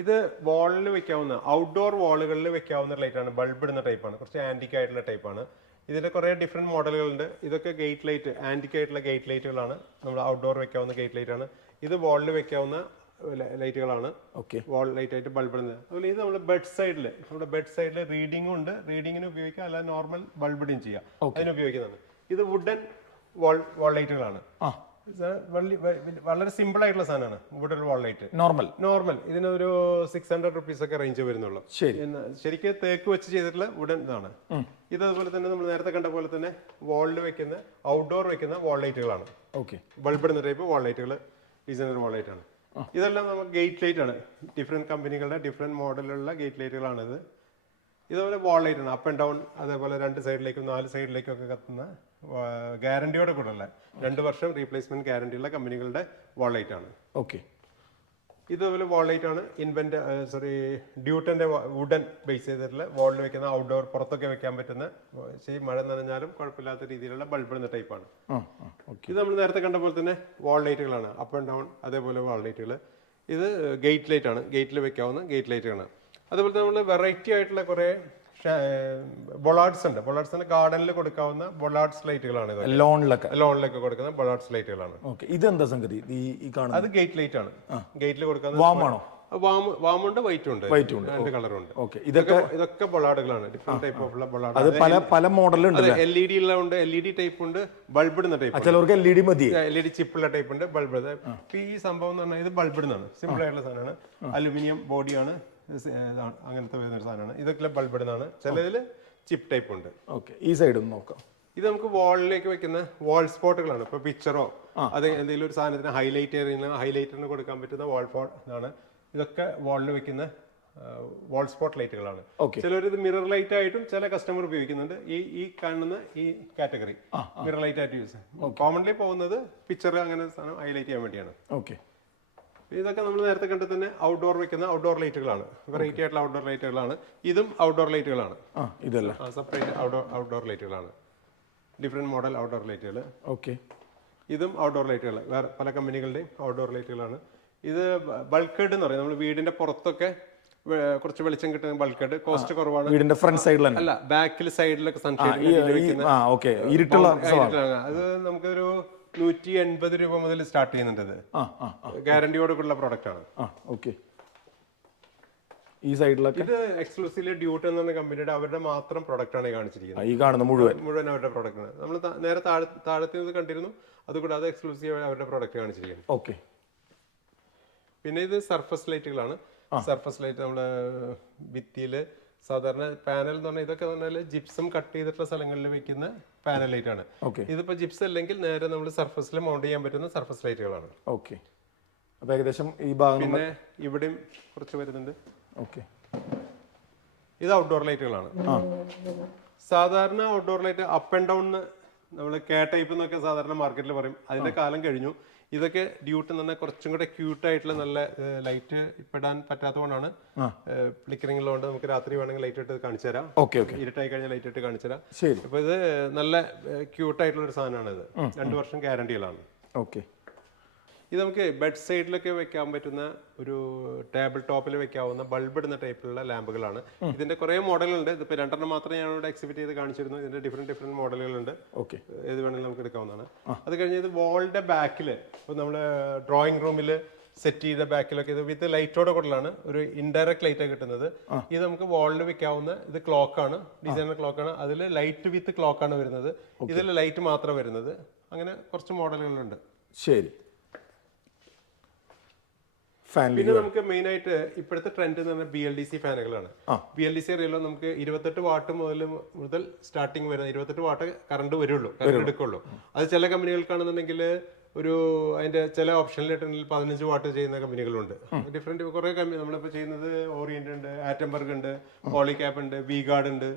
ഇത് വാളിൽ വെക്കാവുന്ന ഔട്ട്ഡോർ വാളുകളിൽ വെക്കാവുന്ന ലൈറ്റാണ്. ബൾബ് ഇടുന്ന ടൈപ്പാണ്, കുറച്ച് ആന്റിക് ആയിട്ടുള്ള ടൈപ്പാണ്. ഇതിന്റെ കുറെ ഡിഫറെന്റ് മോഡലുകളുണ്ട്. ഇതൊക്കെ ഗേറ്റ് ലൈറ്റ്, ആന്റിക് ആയിട്ടുള്ള ഗേറ്റ് ലൈറ്റുകളാണ്. നമ്മൾ ഔട്ട്ഡോർ വെക്കാവുന്ന ഗേറ്റ് ലൈറ്റ് ആണ്. ഇത് വാളിൽ വെക്കാവുന്ന ലൈറ്റുകളാണ്. വാൾ ലൈറ്റ് ആയിട്ട് ബൾബ് ഇടുന്നത്. അതുപോലെ ഇത് നമ്മുടെ ബെഡ് സൈഡിൽ റീഡിംഗും ഉണ്ട്. റീഡിങ്ങിന് ഉപയോഗിക്കാം, അല്ലാതെ നോർമൽ ബൾബ് ഇടുകയും ചെയ്യാം, അതിന് ഉപയോഗിക്കുന്നതാണ്. ഇത് വുഡൻ വാൾ ലൈറ്റുകളാണ്. വളരെ സിമ്പിൾ ആയിട്ടുള്ള സാധനമാണ് വുഡൻ വാൾ ലൈറ്റ്. നോർമൽ ഇതിനൊരു 600 rupees ഒക്കെ റേഞ്ച് വരുന്നുള്ളൂ. ശരിക്കും തേക്ക് വെച്ച് ചെയ്തിട്ടുള്ള വുഡൻ ഇതാണ്. ഇത് അതുപോലെ തന്നെ നമ്മൾ നേരത്തെ കണ്ട പോലെ തന്നെ വാളിൽ വെക്കുന്ന ഔട്ട്ഡോർ വെക്കുന്ന വാൾ ലൈറ്റുകളാണ്. ബൾബ് ഇടുന്ന ടൈപ്പ് വാൾ ലൈറ്റുകൾ, ഡിസൈനർ വാൾ ലൈറ്റ് ആണ്. ഇതെല്ലാം നമുക്ക് ഗേറ്റ് ലൈറ്റ് ആണ്. ഡിഫറെന്റ് കമ്പനികളുടെ ഡിഫറെന്റ് മോഡലുള്ള ഗേറ്റ് ലൈറ്റുകളാണ് ഇത്. ഇതുപോലെ വാൾ ലൈറ്റ് ആണ്, അപ്പ് ആൻഡ് ഡൗൺ, അതേപോലെ 2 സൈഡിലേക്കും 4 സൈഡിലേക്കും ഒക്കെ കത്തുന്ന ഗ്യാരണ്ടിയോടെ കൂടെ ഉള്ള 2 വർഷം റീപ്ലേസ്മെന്റ് ഗ്യാരണ്ടി ഉള്ള കമ്പനികളുടെ വാൾ ലൈറ്റ് ആണ്. ഇതുപോലെ വാൾ ലൈറ്റ് ആണ്. ഡ്യൂട്ടന്റെ വുഡൻ ബേസ് ചെയ്തിട്ടുള്ള വാളിൽ വെക്കുന്ന ഔട്ട്ഡോർ പുറത്തൊക്കെ വെക്കാൻ പറ്റുന്ന, മഴ നനഞ്ഞാലും കുഴപ്പമില്ലാത്ത രീതിയിലുള്ള ബൾബ് എന്ന ടൈപ്പാണ്. ഇത് നമ്മൾ നേരത്തെ കണ്ട പോലെ തന്നെ വാൾ ലൈറ്റുകളാണ്, അപ്പ് ആൻഡ് ഡൗൺ, അതേപോലെ വാൾ ലൈറ്റുകൾ. ഇത് ഗേറ്റ് ലൈറ്റ് ആണ്, ഗേറ്റിൽ വെക്കാവുന്ന ഗേറ്റ് ലൈറ്റുകളാണ്. അതുപോലെ തന്നെ നമ്മൾ വെറൈറ്റി ആയിട്ടുള്ള കുറെ ബൊളാർഡ്സ് ഉണ്ട്. ബൊളാർഡ്സ് ഗാർഡനിൽ കൊടുക്കാവുന്ന ബൊളാർഡ്സ് ലൈറ്റുകളാണ്. ലോണിലൊക്കെ കൊടുക്കുന്ന ബൊളാർഡ്സ് ലൈറ്റുകളാണ്. ഇതെന്താ സംഗതി? അത് ഗേറ്റ് ലൈറ്റ് ആണ്. ഗേറ്റിൽ കൊടുക്കുന്ന വാമുണ്ട്, വൈറ്റും ഉണ്ട്, 2 കളറുണ്ട്. ഇതൊക്കെ ബൊളാർഡുകളാണ്. Different type of bollard. പല മോഡലുണ്ട്. LED ഉണ്ട്, LED ടൈപ്പ് ഉണ്ട്, ബൾബ് ഇടുന്ന ടൈപ്പ്, ചിലർക്ക് LED ചിപ്പുള്ള ടൈപ്പ് ഉണ്ട്, ബൾബ്. ഈ സംഭവം എന്ന് പറഞ്ഞാൽ ഇത് ബൾബ് ഇടുന്നതാണ്. സിമ്പിൾ ആയിട്ടുള്ള സാധനമാണ്. അലുമിനിയം ബോഡിയാണ്, അങ്ങനത്തെ വരുന്ന സാധനമാണ്. ഇതൊക്കെ ബൾബ് ഇടുന്നതാണ്. ചിലതിൽ ചിപ്പ് ടൈപ്പ് ഉണ്ട്. ഈ സൈഡ് ഒന്ന് നോക്കാം. ഇത് നമുക്ക് വാളിലേക്ക് വെക്കുന്ന വാൾ സ്പോട്ടുകളാണ്. ഇപ്പൊ പിക്ചറോ അത് എന്തെങ്കിലും ഒരു സാധനത്തിന് ഹൈലൈറ്ററിന് കൊടുക്കാൻ പറ്റുന്ന വാൾ ആണ്. ഇതൊക്കെ വാളിൽ വെക്കുന്ന വാൾ സ്പോട്ട് ലൈറ്റുകളാണ്. ചിലർ ഇത് മിറർ ലൈറ്റ് ആയിട്ടും ചില കസ്റ്റമർ ഉപയോഗിക്കുന്നുണ്ട്. ഈ കാണുന്ന ഈ കാറ്റഗറി മിറർ ലൈറ്റ് ആയിട്ട് യൂസ്. കോമൺലി പോകുന്നത് പിക്ചർ അങ്ങനെ സാധനം ഹൈലൈറ്റ് ചെയ്യാൻ വേണ്ടിയാണ്. ഇതൊക്കെ നമ്മൾ നേരത്തെ കണ്ട് തന്നെ ഔട്ട്ഡോർ വെക്കുന്ന ഔട്ട്ഡോർ ലൈറ്റുകളാണ്. വെറൈറ്റി ആയിട്ടുള്ള ഔട്ട്ഡോർ ലൈറ്റുകളാണ്. ഇതും ഔട്ട്ഡോർ ലൈറ്റുകളാണ്. ഇതല്ല സെപ്പറേറ്റ് ഔട്ട്ഡോർ ലൈറ്റുകളാണ്. ഡിഫറെന്റ് മോഡൽ ഔട്ട്ഡോർ ലൈറ്റുകൾ. ഓക്കെ. ഇതും ഔട്ട്ഡോർ ലൈറ്റുകൾ. വേറെ പല കമ്പനികളുടെയും ഔട്ട്ഡോർ ലൈറ്റുകളാണ്. ഇത് ബൾക്കേഡ് എന്ന് പറയും. നമ്മൾ വീടിന്റെ പുറത്തൊക്കെ കുറച്ച് വെളിച്ചം കിട്ടുന്ന ബൾക്കേഡ്. കോസ്റ്റ് കുറവാണ്. വീടിന്റെ ഫ്രണ്ട് സൈഡിൽ അല്ല, ബാക്കിൽ സൈഡിലൊക്കെ സൺഷെയ്ഡ്. ഇരുട്ടുള്ള അത് നമുക്കൊരു 180 രൂപ മുതൽ സ്റ്റാർട്ട് ചെയ്യുന്നുണ്ട്. ഗ്യാരണ്ടിയോടുള്ള പ്രോഡക്റ്റ് ആണ്. ഓക്കെ. ഈ സൈഡിലൊക്കെ ഇത് എക്സ്ക്ലൂസീവ്ലി ഡ്യൂട്ട് എന്ന കമ്പനിയുടെ അവരുടെ മാത്രം പ്രോഡക്റ്റ് ആണ് കാണിച്ചിരിക്കുന്നത്. ഈ കാണുന്ന മുഴുവൻ അവരുടെ പ്രോഡക്റ്റ് ആണ്. നമ്മൾ നേരെ താഴത്തെ കണ്ടിരുന്നു. അതുകൂടാതെ എക്സ്ക്ലൂസീവ് അവരുടെ പ്രോഡക്റ്റ് കാണിച്ചിരിക്കുന്നു. ഓക്കെ. പിന്നെ ഇത് സർഫസ് ലൈറ്റുകളാണ്. സർഫസ് ലൈറ്റ് നമ്മുടെ ഭിത്തിയില് സാധാരണ പാനൽ എന്ന് പറഞ്ഞാൽ ഇതൊക്കെ പറഞ്ഞാൽ ജിപ്സം കട്ട് ചെയ്തിട്ടുള്ള സ്ഥലങ്ങളിൽ വെക്കുന്ന പാനൽ ലൈറ്റ് ആണ്. ഇതിപ്പോ ജിപ്സ് അല്ലെങ്കിൽ നേരെ നമ്മൾ സർഫസിൽ മൗണ്ട് ചെയ്യാൻ പറ്റുന്ന സർഫസ് ലൈറ്റുകളാണ്. ഓക്കെ. അപ്പൊ ഏകദേശം ഈ ഭാഗം പിന്നെ ഇവിടെയും കുറച്ച് വരുന്നുണ്ട്. ഓക്കെ. ഇത് ഔട്ട്ഡോർ ലൈറ്റുകളാണ്. സാധാരണ outdoor light up and down നമ്മൾ കെ ടൈപ്പ് എന്നൊക്കെ സാധാരണ മാർക്കറ്റിൽ പറയും. അതിന്റെ കാലം കഴിഞ്ഞു. ഇതൊക്കെ ഡ്യൂട്ട് എന്ന് പറഞ്ഞാൽ കുറച്ചും കൂടെ ക്യൂട്ട് ആയിട്ടുള്ള നല്ല ലൈറ്റ് ഇപ്പിടാൻ പറ്റാത്തതുകൊണ്ടാണ്. ഫ്ലിക്കറിംഗ് ഉള്ളതുകൊണ്ട് നമുക്ക് രാത്രി വേണമെങ്കിൽ ലൈറ്റ് ഇട്ട് കാണിച്ചു തരാം. ഇരുട്ടായി കഴിഞ്ഞാൽ ലൈറ്റ് ഇട്ട് കാണിച്ചു തരാം. അപ്പൊ ഇത് നല്ല ക്യൂട്ട് ആയിട്ടുള്ള ഒരു സാധനമാണ്. ഇത് 2 വർഷം ഗ്യാരണ്ടികളാണ്. ഓക്കെ. ഇത് നമുക്ക് ബെഡ് സൈഡിലൊക്കെ വെക്കാൻ പറ്റുന്ന ഒരു ടേബിൾ ടോപ്പിൽ വെക്കാവുന്ന ബൾബ് ഇടുന്ന ടൈപ്പിലുള്ള ലാമ്പുകളാണ്. ഇതിന്റെ കുറെ മോഡലുണ്ട്. ഇതിപ്പോ 2 മാത്രമേ ഞാൻ ഇവിടെ എക്സിബിറ്റ് ചെയ്ത് കാണിച്ചിരുന്നു. ഇതിന്റെ ഡിഫറെന്റ് മോഡലുകളുണ്ട്. ഏത് വേണമെങ്കിലും നമുക്ക് എടുക്കാവുന്നതാണ്. അത് കഴിഞ്ഞ് ഇത് വാളിന്റെ ബാക്കിൽ ഇപ്പൊ നമ്മള് ഡ്രോയിങ് റൂമിൽ സെറ്റ് ചെയ്ത ബാക്കിലൊക്കെ ഇത് വിത്ത് ലൈറ്റോടെ കൂടലാണ് ഒരു ഇൻഡയറക്റ്റ് ലൈറ്റ് കിട്ടുന്നത്. ഇത് നമുക്ക് വാളിൽ വെക്കാവുന്ന ഇത് ക്ലോക്കാണ്. ഡിസൈനർ ക്ലോക്കാണ്. അതിൽ ലൈറ്റ് വിത്ത് ക്ലോക്കാണ് വരുന്നത്. ഇതിൽ ലൈറ്റ് മാത്രം വരുന്നത്. അങ്ങനെ കുറച്ച് മോഡലുകളുണ്ട്. ശരി. പിന്നെ നമുക്ക് മെയിൻ ആയിട്ട് ഇപ്പോഴത്തെ ട്രെൻഡ് എന്ന് പറഞ്ഞാൽ BLDC ഫാനുകളാണ്. BLDC അറിയാലോ, നമുക്ക് 28 വാട്ട് മുതൽ സ്റ്റാർട്ടിങ് വരുന്നത്. 28 വാട്ട് കറണ്ട് വരുള്ളൂ, കറണ്ട് എടുക്കുള്ളൂ. അത് ചില കമ്പനികൾക്കാണെന്നുണ്ടെങ്കിൽ ഒരു അതിന്റെ ചില ഓപ്ഷനിൽ 15 വാട്ട് ചെയ്യുന്ന കമ്പനികളുണ്ട്. ഡിഫറെന്റ് കുറെ കമ്പനി നമ്മളിപ്പോ ചെയ്യുന്നത് ഓറിയന്റ് ഉണ്ട്, ആറ്റംബർഗ് ഉണ്ട്, പോളിക്യാപ്പ് ഉണ്ട്, വി-ഗാർഡ് ഉണ്ട്,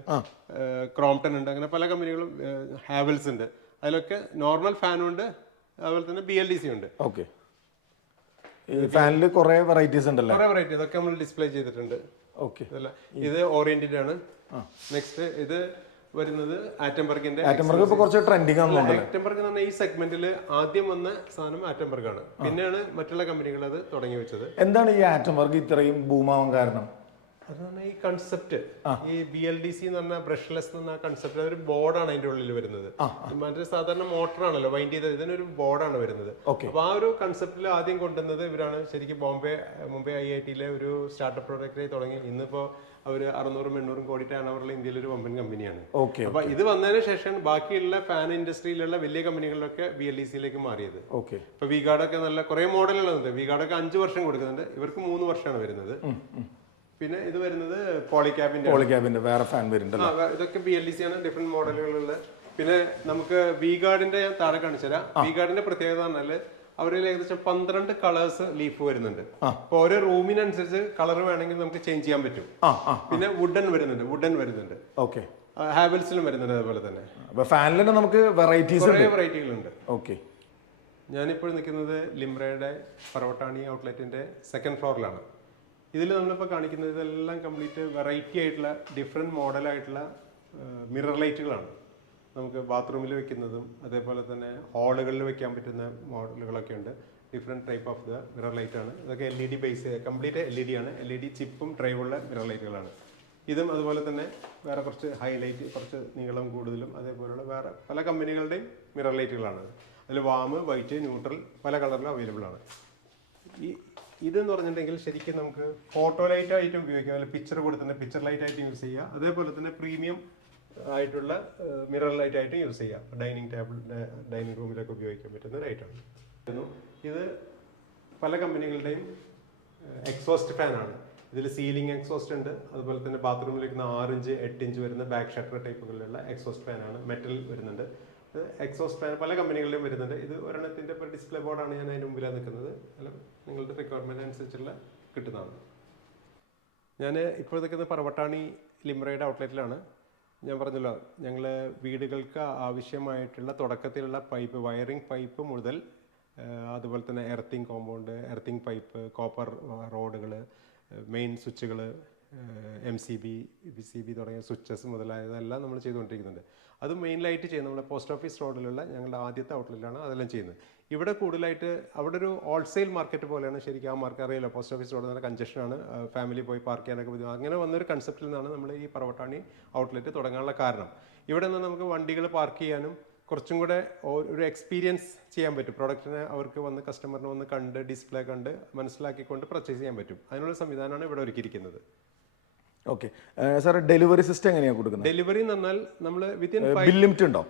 ക്രോംപ്ടൺ ഉണ്ട്. അങ്ങനെ പല കമ്പനികളും, ഹാവൽസ് ഉണ്ട്. അതിലൊക്കെ നോർമൽ ഫാനും ഉണ്ട്, അതുപോലെ തന്നെ BLDC ഉണ്ട്. ഓക്കെ. ഫാനിൽ കുറെ വെറൈറ്റീസ് ഉണ്ടല്ലോ. കുറെ വെറൈറ്റി ഇതൊക്കെ നമ്മൾ ഡിസ്പ്ലേ ചെയ്തിട്ടുണ്ട്. ഓക്കെ. ഇത് ഓറിയന്റഡ് ആണ്. നെക്സ്റ്റ് ഇത് വരുന്നത് ആറ്റംബർഗിന്റെ. ആറ്റംബർഗ് ഇപ്പൊ കുറച്ച് ട്രെൻഡിങ് ആണ്. ആറ്റംബർഗ് എന്ന് പറഞ്ഞാൽ ഈ സെഗ്മെന്റിൽ ആദ്യം വന്ന സാധനം ആറ്റംബർഗ് ആണ്. പിന്നെയാണ് മറ്റുള്ള കമ്പനികൾ അത് തുടങ്ങി വെച്ചത്. എന്താണ് ഈ ആറ്റംബർഗ് ഇത്രയും ബൂമാവാൻ കാരണം? അതാണ് ഈ കൺസെപ്റ്റ്. ഈ BLDC എന്ന് പറഞ്ഞ ബ്രഷ്ലെസ് എന്ന് പറഞ്ഞ കൺസെപ്റ്റ് ഒരു ബോർഡാണ് അതിന്റെ ഉള്ളിൽ വരുന്നത്. മറ്റേ സാധാരണ മോട്ടറാണല്ലോ വൈൻഡ് ചെയ്തത്, ഇതിനൊരു ബോർഡാണ് വരുന്നത്. അപ്പൊ ആ ഒരു കൺസെപ്റ്റിൽ ആദ്യം കൊണ്ടുവന്നത് ഇവരാണ്. ശരിക്കും മുംബൈ IIT ഒരു സ്റ്റാർട്ടപ്പ് പ്രോജക്റ്റായി തുടങ്ങി. ഇന്നിപ്പോ അവര് 600-800 കോടി ടേൺ ഓവറിൽ ഇന്ത്യയിൽ ഒരു വമ്പൻ കമ്പനിയാണ്. അപ്പൊ ഇത് വന്നതിന് ശേഷം ബാക്കിയുള്ള ഫാൻ ഇൻഡസ്ട്രിയിലുള്ള വലിയ കമ്പനികളിലൊക്കെ BLDC മാറിയത്. ഇപ്പൊ വി-ഗാർഡ് ഒക്കെ നല്ല കുറെ മോഡലുകളുണ്ട്. വി-ഗാർഡ് ഒക്കെ 5 വർഷം കൊടുക്കുന്നുണ്ട്. ഇവർക്ക് 3 വർഷമാണ് വരുന്നത്. പിന്നെ ഇത് വരുന്നത് പോളിക്യാബിന്റെ വേറെ ഫാൻ വരുന്നുണ്ടല്ലോ. ഇതൊക്കെ BLDC ആണ്, ഡിഫറെന്റ് മോഡലുകളുള്ള. പിന്നെ നമുക്ക് വി-ഗാർഡിന്റെ ഞാൻ താഴെ കാണിച്ചുതരാം. വി-ഗാർഡിന്റെ പ്രത്യേകത പറഞ്ഞാല് അവരിൽ ഏകദേശം 12 കളേഴ്സ് ലീഫ് വരുന്നുണ്ട്. അപ്പൊ ഓരോ റൂമിനനുസരിച്ച് കളർ വേണമെങ്കിൽ നമുക്ക് ചേഞ്ച് ചെയ്യാൻ പറ്റും. പിന്നെ വുഡൻ വരുന്നുണ്ട്. ഓക്കെ. ഹാവൽസിലും വരുന്നുണ്ട്. അതുപോലെ തന്നെ ഫാനിൽ നമുക്ക് വെറൈറ്റികളുണ്ട്. ഓക്കെ. ഞാനിപ്പോൾ നിൽക്കുന്നത് ലിംറയുടെ പറവട്ടാണി ഔട്ട്ലെറ്റിന്റെ 2nd ഫ്ലോറിലാണ്. ഇതിൽ നമ്മളിപ്പോൾ കാണിക്കുന്നത് ഇതെല്ലാം കംപ്ലീറ്റ് വെറൈറ്റി ആയിട്ടുള്ള ഡിഫറെൻറ്റ് മോഡലായിട്ടുള്ള മിറർ ലൈറ്റുകളാണ്. നമുക്ക് ബാത്റൂമിൽ വെക്കുന്നതും അതേപോലെ തന്നെ ഹാളുകളിൽ വെക്കാൻ പറ്റുന്ന മോഡലുകളൊക്കെ ഉണ്ട്. Different type of the mirror ലൈറ്റാണ്. ഇതൊക്കെ LED ബേസ്, കംപ്ലീറ്റ് LED ആണ്. LED ചിപ്പും ഡ്രൈവുള്ള മിറർ ലൈറ്റുകളാണ്. ഇതും അതുപോലെ തന്നെ വേറെ കുറച്ച് ഹൈലൈറ്റ്, കുറച്ച് നീളം കൂടുതലും അതേപോലെയുള്ള വേറെ പല കമ്പനികളുടെയും മിറർ ലൈറ്റുകളാണ്. അതിൽ വാം, വൈറ്റ്, ന്യൂട്രൽ പല കളറിലും അവൈലബിൾ ആണ്. ഇതെന്ന് പറഞ്ഞിട്ടുണ്ടെങ്കിൽ ശരിക്കും നമുക്ക് ഫോട്ടോ ലൈറ്റ് ആയിട്ടും ഉപയോഗിക്കാം. അതിൽ പിക്ചർ കൊടുത്തിട്ട് പിക്ചർ ലൈറ്റ് ആയിട്ട് യൂസ് ചെയ്യാം. അതേപോലെ തന്നെ പ്രീമിയം ആയിട്ടുള്ള മിറർ ലൈറ്റ് ആയിട്ട് യൂസ് ചെയ്യാം. ഡൈനിങ് റൂമിലൊക്കെ ഉപയോഗിക്കാൻ പറ്റുന്ന ലൈറ്റാണ്. ഇത് പല കമ്പനികളുടെയും എക്സോസ്റ്റ് ഫാനാണ്. ഇതിൽ സീലിംഗ് എക്സോസ്റ്റ് ഉണ്ട്. അതുപോലെ തന്നെ ബാത്റൂമിൽ വെക്കുന്ന 6 ഇഞ്ച് 8 ഇഞ്ച് വരുന്ന ബാക്ക് ഷട്ടർ ടൈപ്പുകളിലുള്ള എക്സോസ്റ്റ് ഫാനാണ്. മെറ്റൽ വരുന്നുണ്ട്. എക്സോസ്റ്റ് ഫാൻ പല കമ്പനികളിലും വരുന്നുണ്ട്. ഇത് ഒരെണ്ണത്തിന്റെ ഡിസ്പ്ലേ ബോർഡാണ് ഞാൻ അതിന് മുമ്പിലാണ് നിൽക്കുന്നത്. അല്ല, നിങ്ങളുടെ റിക്വയർമെന്റ് അനുസരിച്ചുള്ള കിട്ടുന്നതാണ്. ഞാൻ ഇപ്പോൾ നിൽക്കുന്നത് പറവട്ടാണി ലിംറയുടെ ഔട്ട്ലെറ്റിലാണ്. ഞാൻ പറഞ്ഞല്ലോ, ഞങ്ങൾ വീടുകൾക്ക് ആവശ്യമായിട്ടുള്ള തുടക്കത്തിലുള്ള വയറിംഗ് പൈപ്പ് മുതൽ അതുപോലെ തന്നെ earthing compound, earthing pipe, copper റോഡുകൾ, മെയിൻ സ്വിച്ചുകൾ, MCB, PCB തുടങ്ങിയ സ്വിച്ചസ് മുതലായതെല്ലാം നമ്മൾ ചെയ്തുകൊണ്ടിരിക്കുന്നുണ്ട്. അത് മെയിൻലായിട്ട് ചെയ്യുന്നത് നമ്മുടെ പോസ്റ്റ് ഓഫീസ് റോഡിലുള്ള ഞങ്ങളുടെ ആദ്യത്തെ ഔട്ട്ലെറ്റിലാണ് അതെല്ലാം ചെയ്യുന്നത്. ഇവിടെ കൂടുതലായിട്ട് അവിടെ ഒരു ഹോൾസെയിൽ മാർക്കറ്റ് പോലെയാണ്. ശരിക്കും ആ മാർക്കറ്റ് അറിയില്ല, പോസ്റ്റ് ഓഫീസ് റോഡ് തന്നെ കൺജഷനാണ്, ഫാമിലി പോയി പാർക്ക് ചെയ്യാനൊക്കെ ബുദ്ധിമുട്ട്. അങ്ങനെ വന്നൊരു കൺസെപ്റ്റിൽ നിന്നാണ് നമ്മൾ ഈ പറവട്ടാണി ഔട്ട്ലെറ്റ് തുടങ്ങാനുള്ള കാരണം. ഇവിടെ നിന്ന് നമുക്ക് വണ്ടികൾ പാർക്ക് ചെയ്യാനും കുറച്ചും കൂടെ ഒരു എക്സ്പീരിയൻസ് ചെയ്യാൻ പറ്റും. പ്രോഡക്റ്റിനെ അവർക്ക് വന്ന് കസ്റ്റമറിനെ വന്ന് കണ്ട് ഡിസ്പ്ലേ കണ്ട് മനസ്സിലാക്കിക്കൊണ്ട് പർച്ചേസ് ചെയ്യാൻ പറ്റും. അതിനുള്ള സംവിധാനമാണ് ഇവിടെ ഒരുക്കിയിരിക്കുന്നത്. ഓക്കെ സാർ, ഡെലിവറി സിസ്റ്റം എങ്ങനെയാണ് കൊടുക്കുന്നത്? ഡെലിവറി എന്ന് പറഞ്ഞാൽ നമ്മൾ വിത്തിൻ ബിൽ ലിമിറ്റ് ഉണ്ടോ?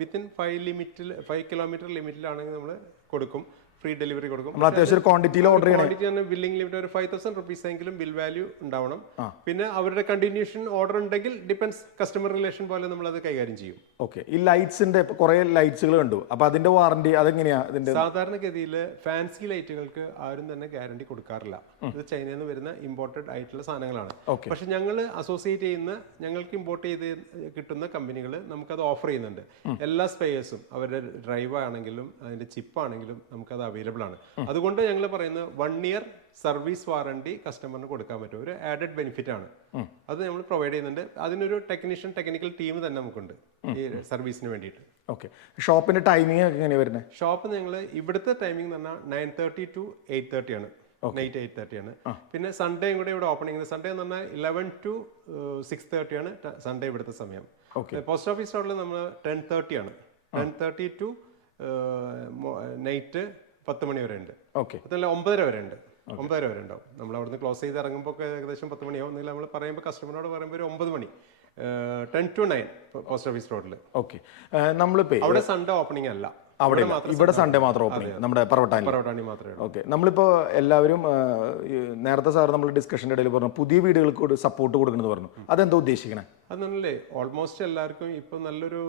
വിത്തിൻ 5 കിലോമീറ്റർ ലിമിറ്റിലാണെങ്കിൽ നമ്മൾ കൊടുക്കും, ഫ്രീ ഡെലിവറി കൊടുക്കും. നമ്മൾ അത്യാവശ്യം ക്വാണ്ടിറ്റിയിൽ ഓർഡർ ചെയ്യണം. ക്വാണ്ടിറ്റി ബില്ലിംഗ് ലിമിറ്റ് ഒരു 5,000 rupees എങ്കിലും ബിൽ വാല്യൂ ഉണ്ടാവണം. പിന്നെ അവരുടെ കണ്ടിന്യൂഷൻ ഓർഡർ ഉണ്ടെങ്കിൽ ഡിപ്പെൻസ്, കസ്റ്റമർ റിലേഷൻ പോലെ നമ്മൾ അത് കൈകാര്യം ചെയ്യും. ഓക്കെ, ഈ ലൈറ്റ്സിന്റെ കുറെ ലൈറ്റ്സുകൾ കണ്ടു, അപ്പൊ അതിന്റെ വാറണ്ടി അതെങ്ങനെയാ? അതിന്റെ സാധാരണഗതിയിൽ ഫാൻസി ലൈറ്റുകൾക്ക് ആരും തന്നെ ഗ്യാരണ്ടി കൊടുക്കാറില്ല. ഇത് ചൈനയിൽ നിന്ന് വരുന്ന ഇമ്പോർട്ടഡ് ആയിട്ടുള്ള സാധനങ്ങളാണ്. പക്ഷെ ഞങ്ങൾ അസോസിയേറ്റ് ചെയ്യുന്ന, ഞങ്ങൾക്ക് ഇമ്പോർട്ട് ചെയ്ത് കിട്ടുന്ന കമ്പനികൾ നമുക്കത് ഓഫർ ചെയ്യുന്നുണ്ട്. എല്ലാ സ്പെയേഴ്സും അവരുടെ ഡ്രൈവ് ആണെങ്കിലും അതിന്റെ ചിപ്പ് ആണെങ്കിലും നമുക്കത് അവൈലബിൾ ആണ്. അതുകൊണ്ട് ഞങ്ങൾ പറയുന്നത് 1 year സർവീസ് വാറണ്ടി കസ്റ്റമറിന് കൊടുക്കാൻ പറ്റും. ഒരു ആഡഡ് ബെനിഫിറ്റ് ആണ് അത് നമ്മൾ പ്രൊവൈഡ് ചെയ്യുന്നുണ്ട്. അതിനൊരു ടെക്നിക്കൽ ടീം തന്നെ നമുക്കുണ്ട് ഈ സർവീസിന് വേണ്ടിയിട്ട്. ഓക്കെ, ഷോപ്പിന്റെ ടൈമിംഗ് എങ്ങനെയാണ് വരുന്നത്? ഷോപ്പ് ഞങ്ങൾ ഇവിടുത്തെ ടൈമിംഗ് എന്ന് പറഞ്ഞാൽ 9:30 to 8:30 ആണ്, നൈറ്റ് 8:30 ആണ്. പിന്നെ സൺഡേയും കൂടെ ഇവിടെ ഓപ്പൺ ചെയ്യുന്നത്. സൺഡേ എന്ന് പറഞ്ഞാൽ 11 to 6:30 ആണ് സൺഡേ ഇവിടുത്തെ സമയം. പോസ്റ്റ് ഓഫീസ് റോഡിൽ നമ്മൾ 10:30 ആണ്, 10:30 to നൈറ്റ് 10 മണി വരെ ഉണ്ട്. അതല്ല 9:30 വരെ ഉണ്ട്, 9:30 വരെ ഉണ്ടാവും. നമ്മൾ അവിടുന്ന് ക്ലോസ് ചെയ്ത് ഇറങ്ങുമ്പോൾ ഏകദേശം 10 മണിയാവും. എന്തെങ്കിലും നമ്മൾ പറയുമ്പോൾ കസ്റ്റമറിനോട് പറയുമ്പോൾ ഒരു 9 മണി, 10 to 9 പോസ്റ്റ് ഓഫീസ് റോഡിൽ. ഓക്കെ, നമ്മളിപ്പോ അവിടെ സൺഡേ ഓപ്പണിംഗ് അല്ല, ഇവിടെ സൺഡേ മാത്രം ഓപ്പണിംഗ് നമ്മുടെ പറവട്ടാനി മാത്രമേ. ഓക്കെ, നമ്മളിപ്പോ എല്ലാവരും നേരത്തെ സാർ നമ്മൾ ഡിസ്കഷന്റെ ഇടയിൽ പറഞ്ഞു പുതിയ വീടുകൾക്ക് സപ്പോർട്ട് കൊടുക്കണമെന്ന് പറഞ്ഞു. അതെന്താ ഉദ്ദേശിക്കണേ? അതല്ലേ, ഓൾമോസ്റ്റ് എല്ലാവർക്കും ഇപ്പൊ നല്ലൊരു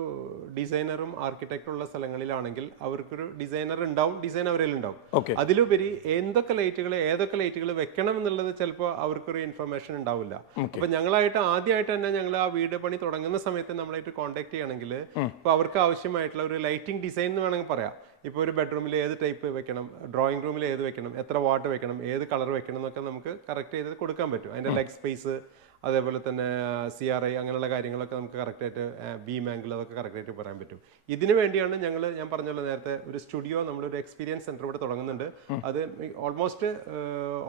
ഡിസൈനറും ആർക്കിടെക്റ്റും ഉള്ള സ്ഥലങ്ങളിലാണെങ്കിൽ അവർക്കൊരു ഡിസൈനർ ഉണ്ടാവും, ഡിസൈൻ അവരിൽ ഉണ്ടാവും. അതിലുപരി ഏതൊക്കെ ലൈറ്റുകൾ വെക്കണം എന്നുള്ളത് ചിലപ്പോൾ അവർക്കൊരു ഇൻഫർമേഷൻ ഉണ്ടാവില്ല. അപ്പൊ ഞങ്ങളായിട്ട് ആദ്യമായിട്ട് തന്നെ ഞങ്ങൾ ആ വീട് പണി തുടങ്ങുന്ന സമയത്ത് നമ്മളായിട്ട് കോൺടാക്ട് ചെയ്യണമെങ്കിൽ ഇപ്പൊ അവർക്ക് ആവശ്യമായിട്ടുള്ള ഒരു ലൈറ്റിംഗ് ഡിസൈൻ എന്ന് വേണമെങ്കിൽ പറയാം. ഇപ്പോൾ ഒരു ബെഡ്റൂമിൽ ഏത് ടൈപ്പ് വെക്കണം, ഡ്രോയിങ് റൂമിൽ ഏത് വെക്കണം, എത്ര വാട്ട് വെക്കണം, ഏത് കളർ വെക്കണം എന്നൊക്കെ നമുക്ക് കറക്റ്റ് ചെയ്ത് കൊടുക്കാൻ പറ്റും. അതിന്റെ ലെഗ് സ്പേസ്, അതേപോലെ തന്നെ CRI അങ്ങനെയുള്ള കാര്യങ്ങളൊക്കെ നമുക്ക് കറക്റ്റായിട്ട്, ബീം ആംഗിൾ അതൊക്കെ കറക്റ്റായിട്ട് പറയാൻ പറ്റും. ഇതിനു വേണ്ടിയാണ് ഞാൻ പറഞ്ഞല്ലോ നേരത്തെ, ഒരു സ്റ്റുഡിയോ, നമ്മളൊരു എക്സ്പീരിയൻസ് സെന്റർ ഇവിടെ തുടങ്ങുന്നുണ്ട്. അത് ഓൾമോസ്റ്റ്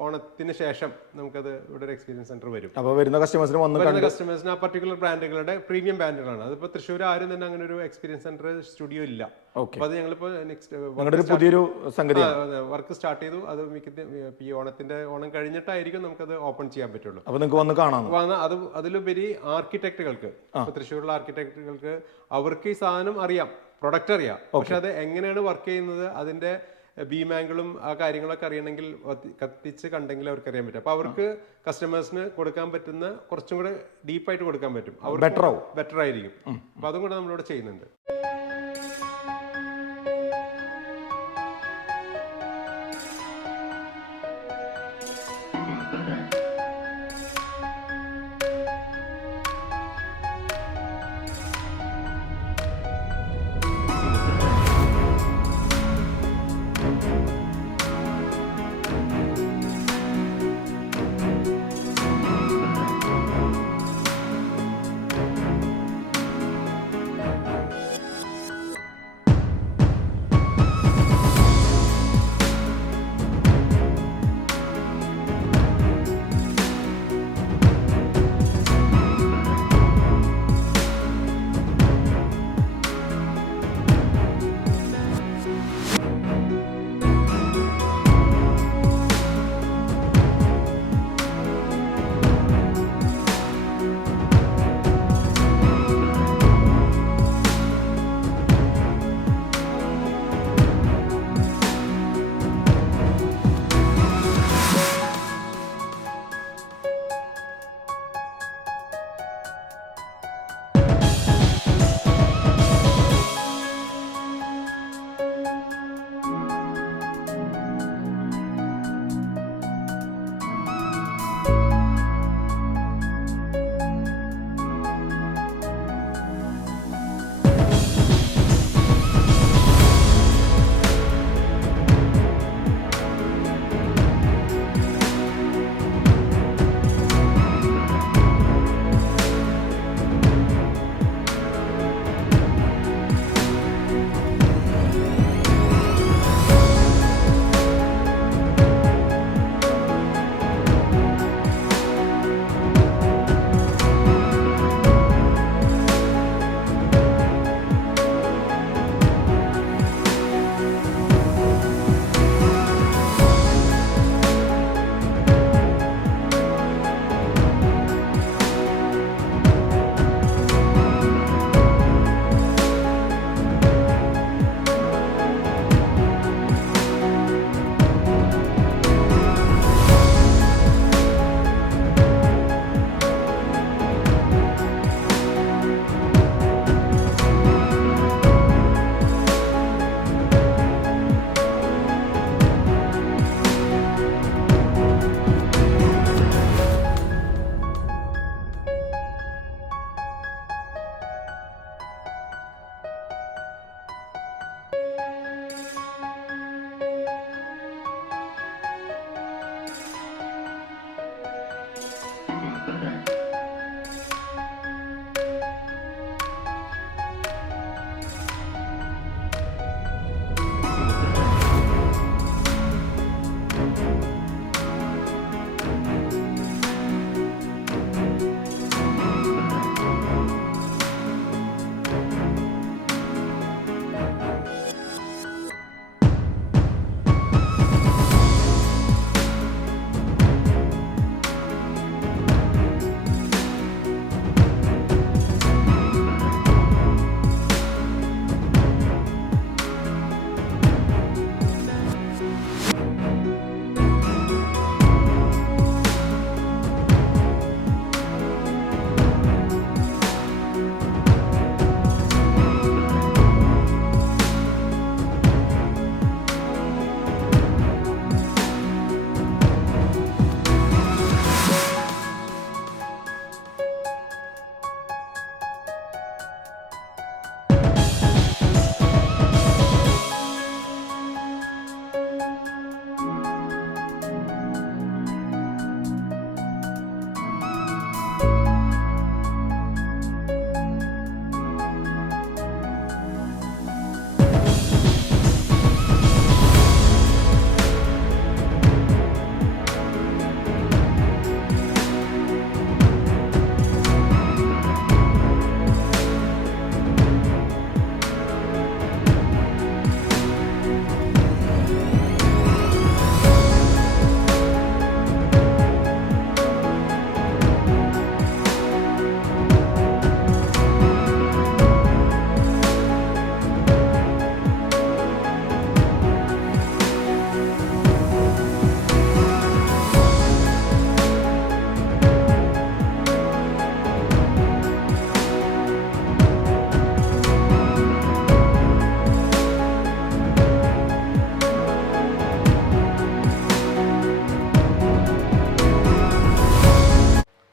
ഓണത്തിന് ശേഷം നമുക്കത് ഇവിടെ ഒരു എക്സ്പീരിയൻസ് സെന്റർ വരും. അപ്പോൾ വരുന്ന കസ്റ്റമേഴ്സിന് ആ പർട്ടിക്കുലർ ബ്രാൻഡുകളുടെ പ്രീമിയം ബ്രാൻഡുകളാണ്. അതിപ്പോൾ തൃശ്ശൂർ ആരും തന്നെ അങ്ങനെ ഒരു എക്സ്പീരിയൻസ് സെന്റർ സ്റ്റുഡിയോ ഇല്ല. അപ്പോൾ അത് ഞങ്ങളിപ്പോൾ പുതിയൊരു സംഗതി വർക്ക് സ്റ്റാർട്ട് ചെയ്തു. അത് ഈ ഓണം കഴിഞ്ഞിട്ടായിരിക്കും നമുക്കത് ഓപ്പൺ ചെയ്യാൻ പറ്റുള്ളൂ. അപ്പോൾ നിങ്ങൾക്ക് വന്ന് കാണാം. അതിലുപരി ആർക്കിടെക്റ്റുകൾക്ക്, തൃശ്ശൂരിലുള്ള ആർക്കിടെക്റ്റുകൾക്ക് അവർക്ക് ഈ സാധനം അറിയാം, പ്രൊഡക്റ്റ് അറിയാം, പക്ഷെ അത് എങ്ങനെയാണ് വർക്ക് ചെയ്യുന്നത്, അതിന്റെ ബീം ആംഗിളും ആ കാര്യങ്ങളൊക്കെ അറിയണമെങ്കിൽ കത്തിച്ച് കണ്ടെങ്കിൽ അവർക്ക് അറിയാൻ പറ്റും. അപ്പൊ അവർക്ക് കസ്റ്റമേഴ്സിന് കൊടുക്കാൻ പറ്റുന്ന കുറച്ചും കൂടെ ഡീപ്പായിട്ട് കൊടുക്കാൻ പറ്റും, അവർ ബെറ്റർ ആയിരിക്കും. അപ്പൊ അതും കൂടെ നമ്മളിവിടെ ചെയ്യുന്നുണ്ട്.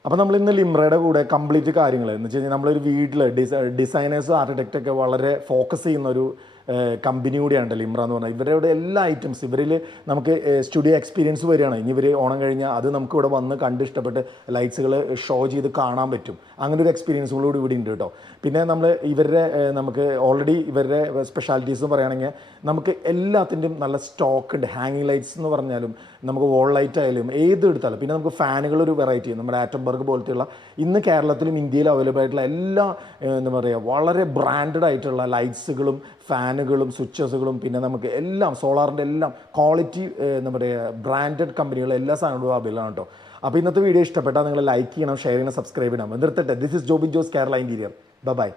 അപ്പോൾ നമ്മൾ ഇന്ന് ലിംറയുടെ കൂടെ കംപ്ലീറ്റ് കാര്യങ്ങൾ എന്ന് വെച്ച് കഴിഞ്ഞാൽ നമ്മളൊരു വീട്ടിൽ ഡിസൈനേഴ്സ് ആർക്കിടെക്റ്റൊക്കെ വളരെ ഫോക്കസ് ചെയ്യുന്ന ഒരു കമ്പനി കൂടിയാണ് ലിംറ എന്ന് പറഞ്ഞാൽ. ഇവരുടെ എല്ലാ ഐറ്റംസ് ഇവരിൽ നമുക്ക് സ്റ്റുഡിയോ എക്സ്പീരിയൻസ് വരികയാണ്. ഇനി ഇവർ ഓണം കഴിഞ്ഞാൽ അത് നമുക്ക് ഇവിടെ വന്ന് കണ്ട് ഇഷ്ടപ്പെട്ട് ലൈറ്റ്സുകൾ ഷോ ചെയ്ത് കാണാൻ പറ്റും. അങ്ങനെ ഒരു എക്സ്പീരിയൻസുകളോട് ഇവിടെ ഉണ്ട് കേട്ടോ. പിന്നെ നമ്മൾ ഇവരുടെ നമുക്ക് ഓൾറെഡി ഇവരുടെ സ്പെഷ്യാലിറ്റീസ് എന്ന് പറയുകയാണെങ്കിൽ നമുക്ക് എല്ലാത്തിൻ്റെയും നല്ല സ്റ്റോക്ക് ഉണ്ട്. ഹാങ്ങിങ് ലൈറ്റ്സ് എന്ന് പറഞ്ഞാലും നമുക്ക് വോൾ ലൈറ്റ് ആയാലും ഏത് എടുത്താലും, പിന്നെ നമുക്ക് ഫാനുകളൊരു വെറൈറ്റി നമ്മുടെ ആറ്റംബർഗ് പോലത്തെയുള്ള ഇന്ന് കേരളത്തിലും ഇന്ത്യയിലും അവൈലബിൾ ആയിട്ടുള്ള എല്ലാ എന്താ പറയുക വളരെ ബ്രാൻഡഡ് ആയിട്ടുള്ള ലൈറ്റ്സുകളും ഫാനുകളും സ്വിച്ചസുകളും പിന്നെ നമുക്ക് എല്ലാം സോളാറിൻ്റെ എല്ലാം ക്വാളിറ്റി എന്താ പറയുക ബ്രാൻഡഡ് കമ്പനികൾ എല്ലാ സാധനങ്ങളും അവൈലബിൾ ആണ് കേട്ടോ. അപ്പോൾ ഇന്നത്തെ വീഡിയോ ഇഷ്ടപ്പെട്ടാൽ നിങ്ങൾ ലൈക്ക് ചെയ്യണം, ഷെയർ ചെയ്യണം, സബ്സ്ക്രൈബ് ചെയ്യണം. നിർത്തട്ടെ. This is Jobin Jose, Kerala interior. By.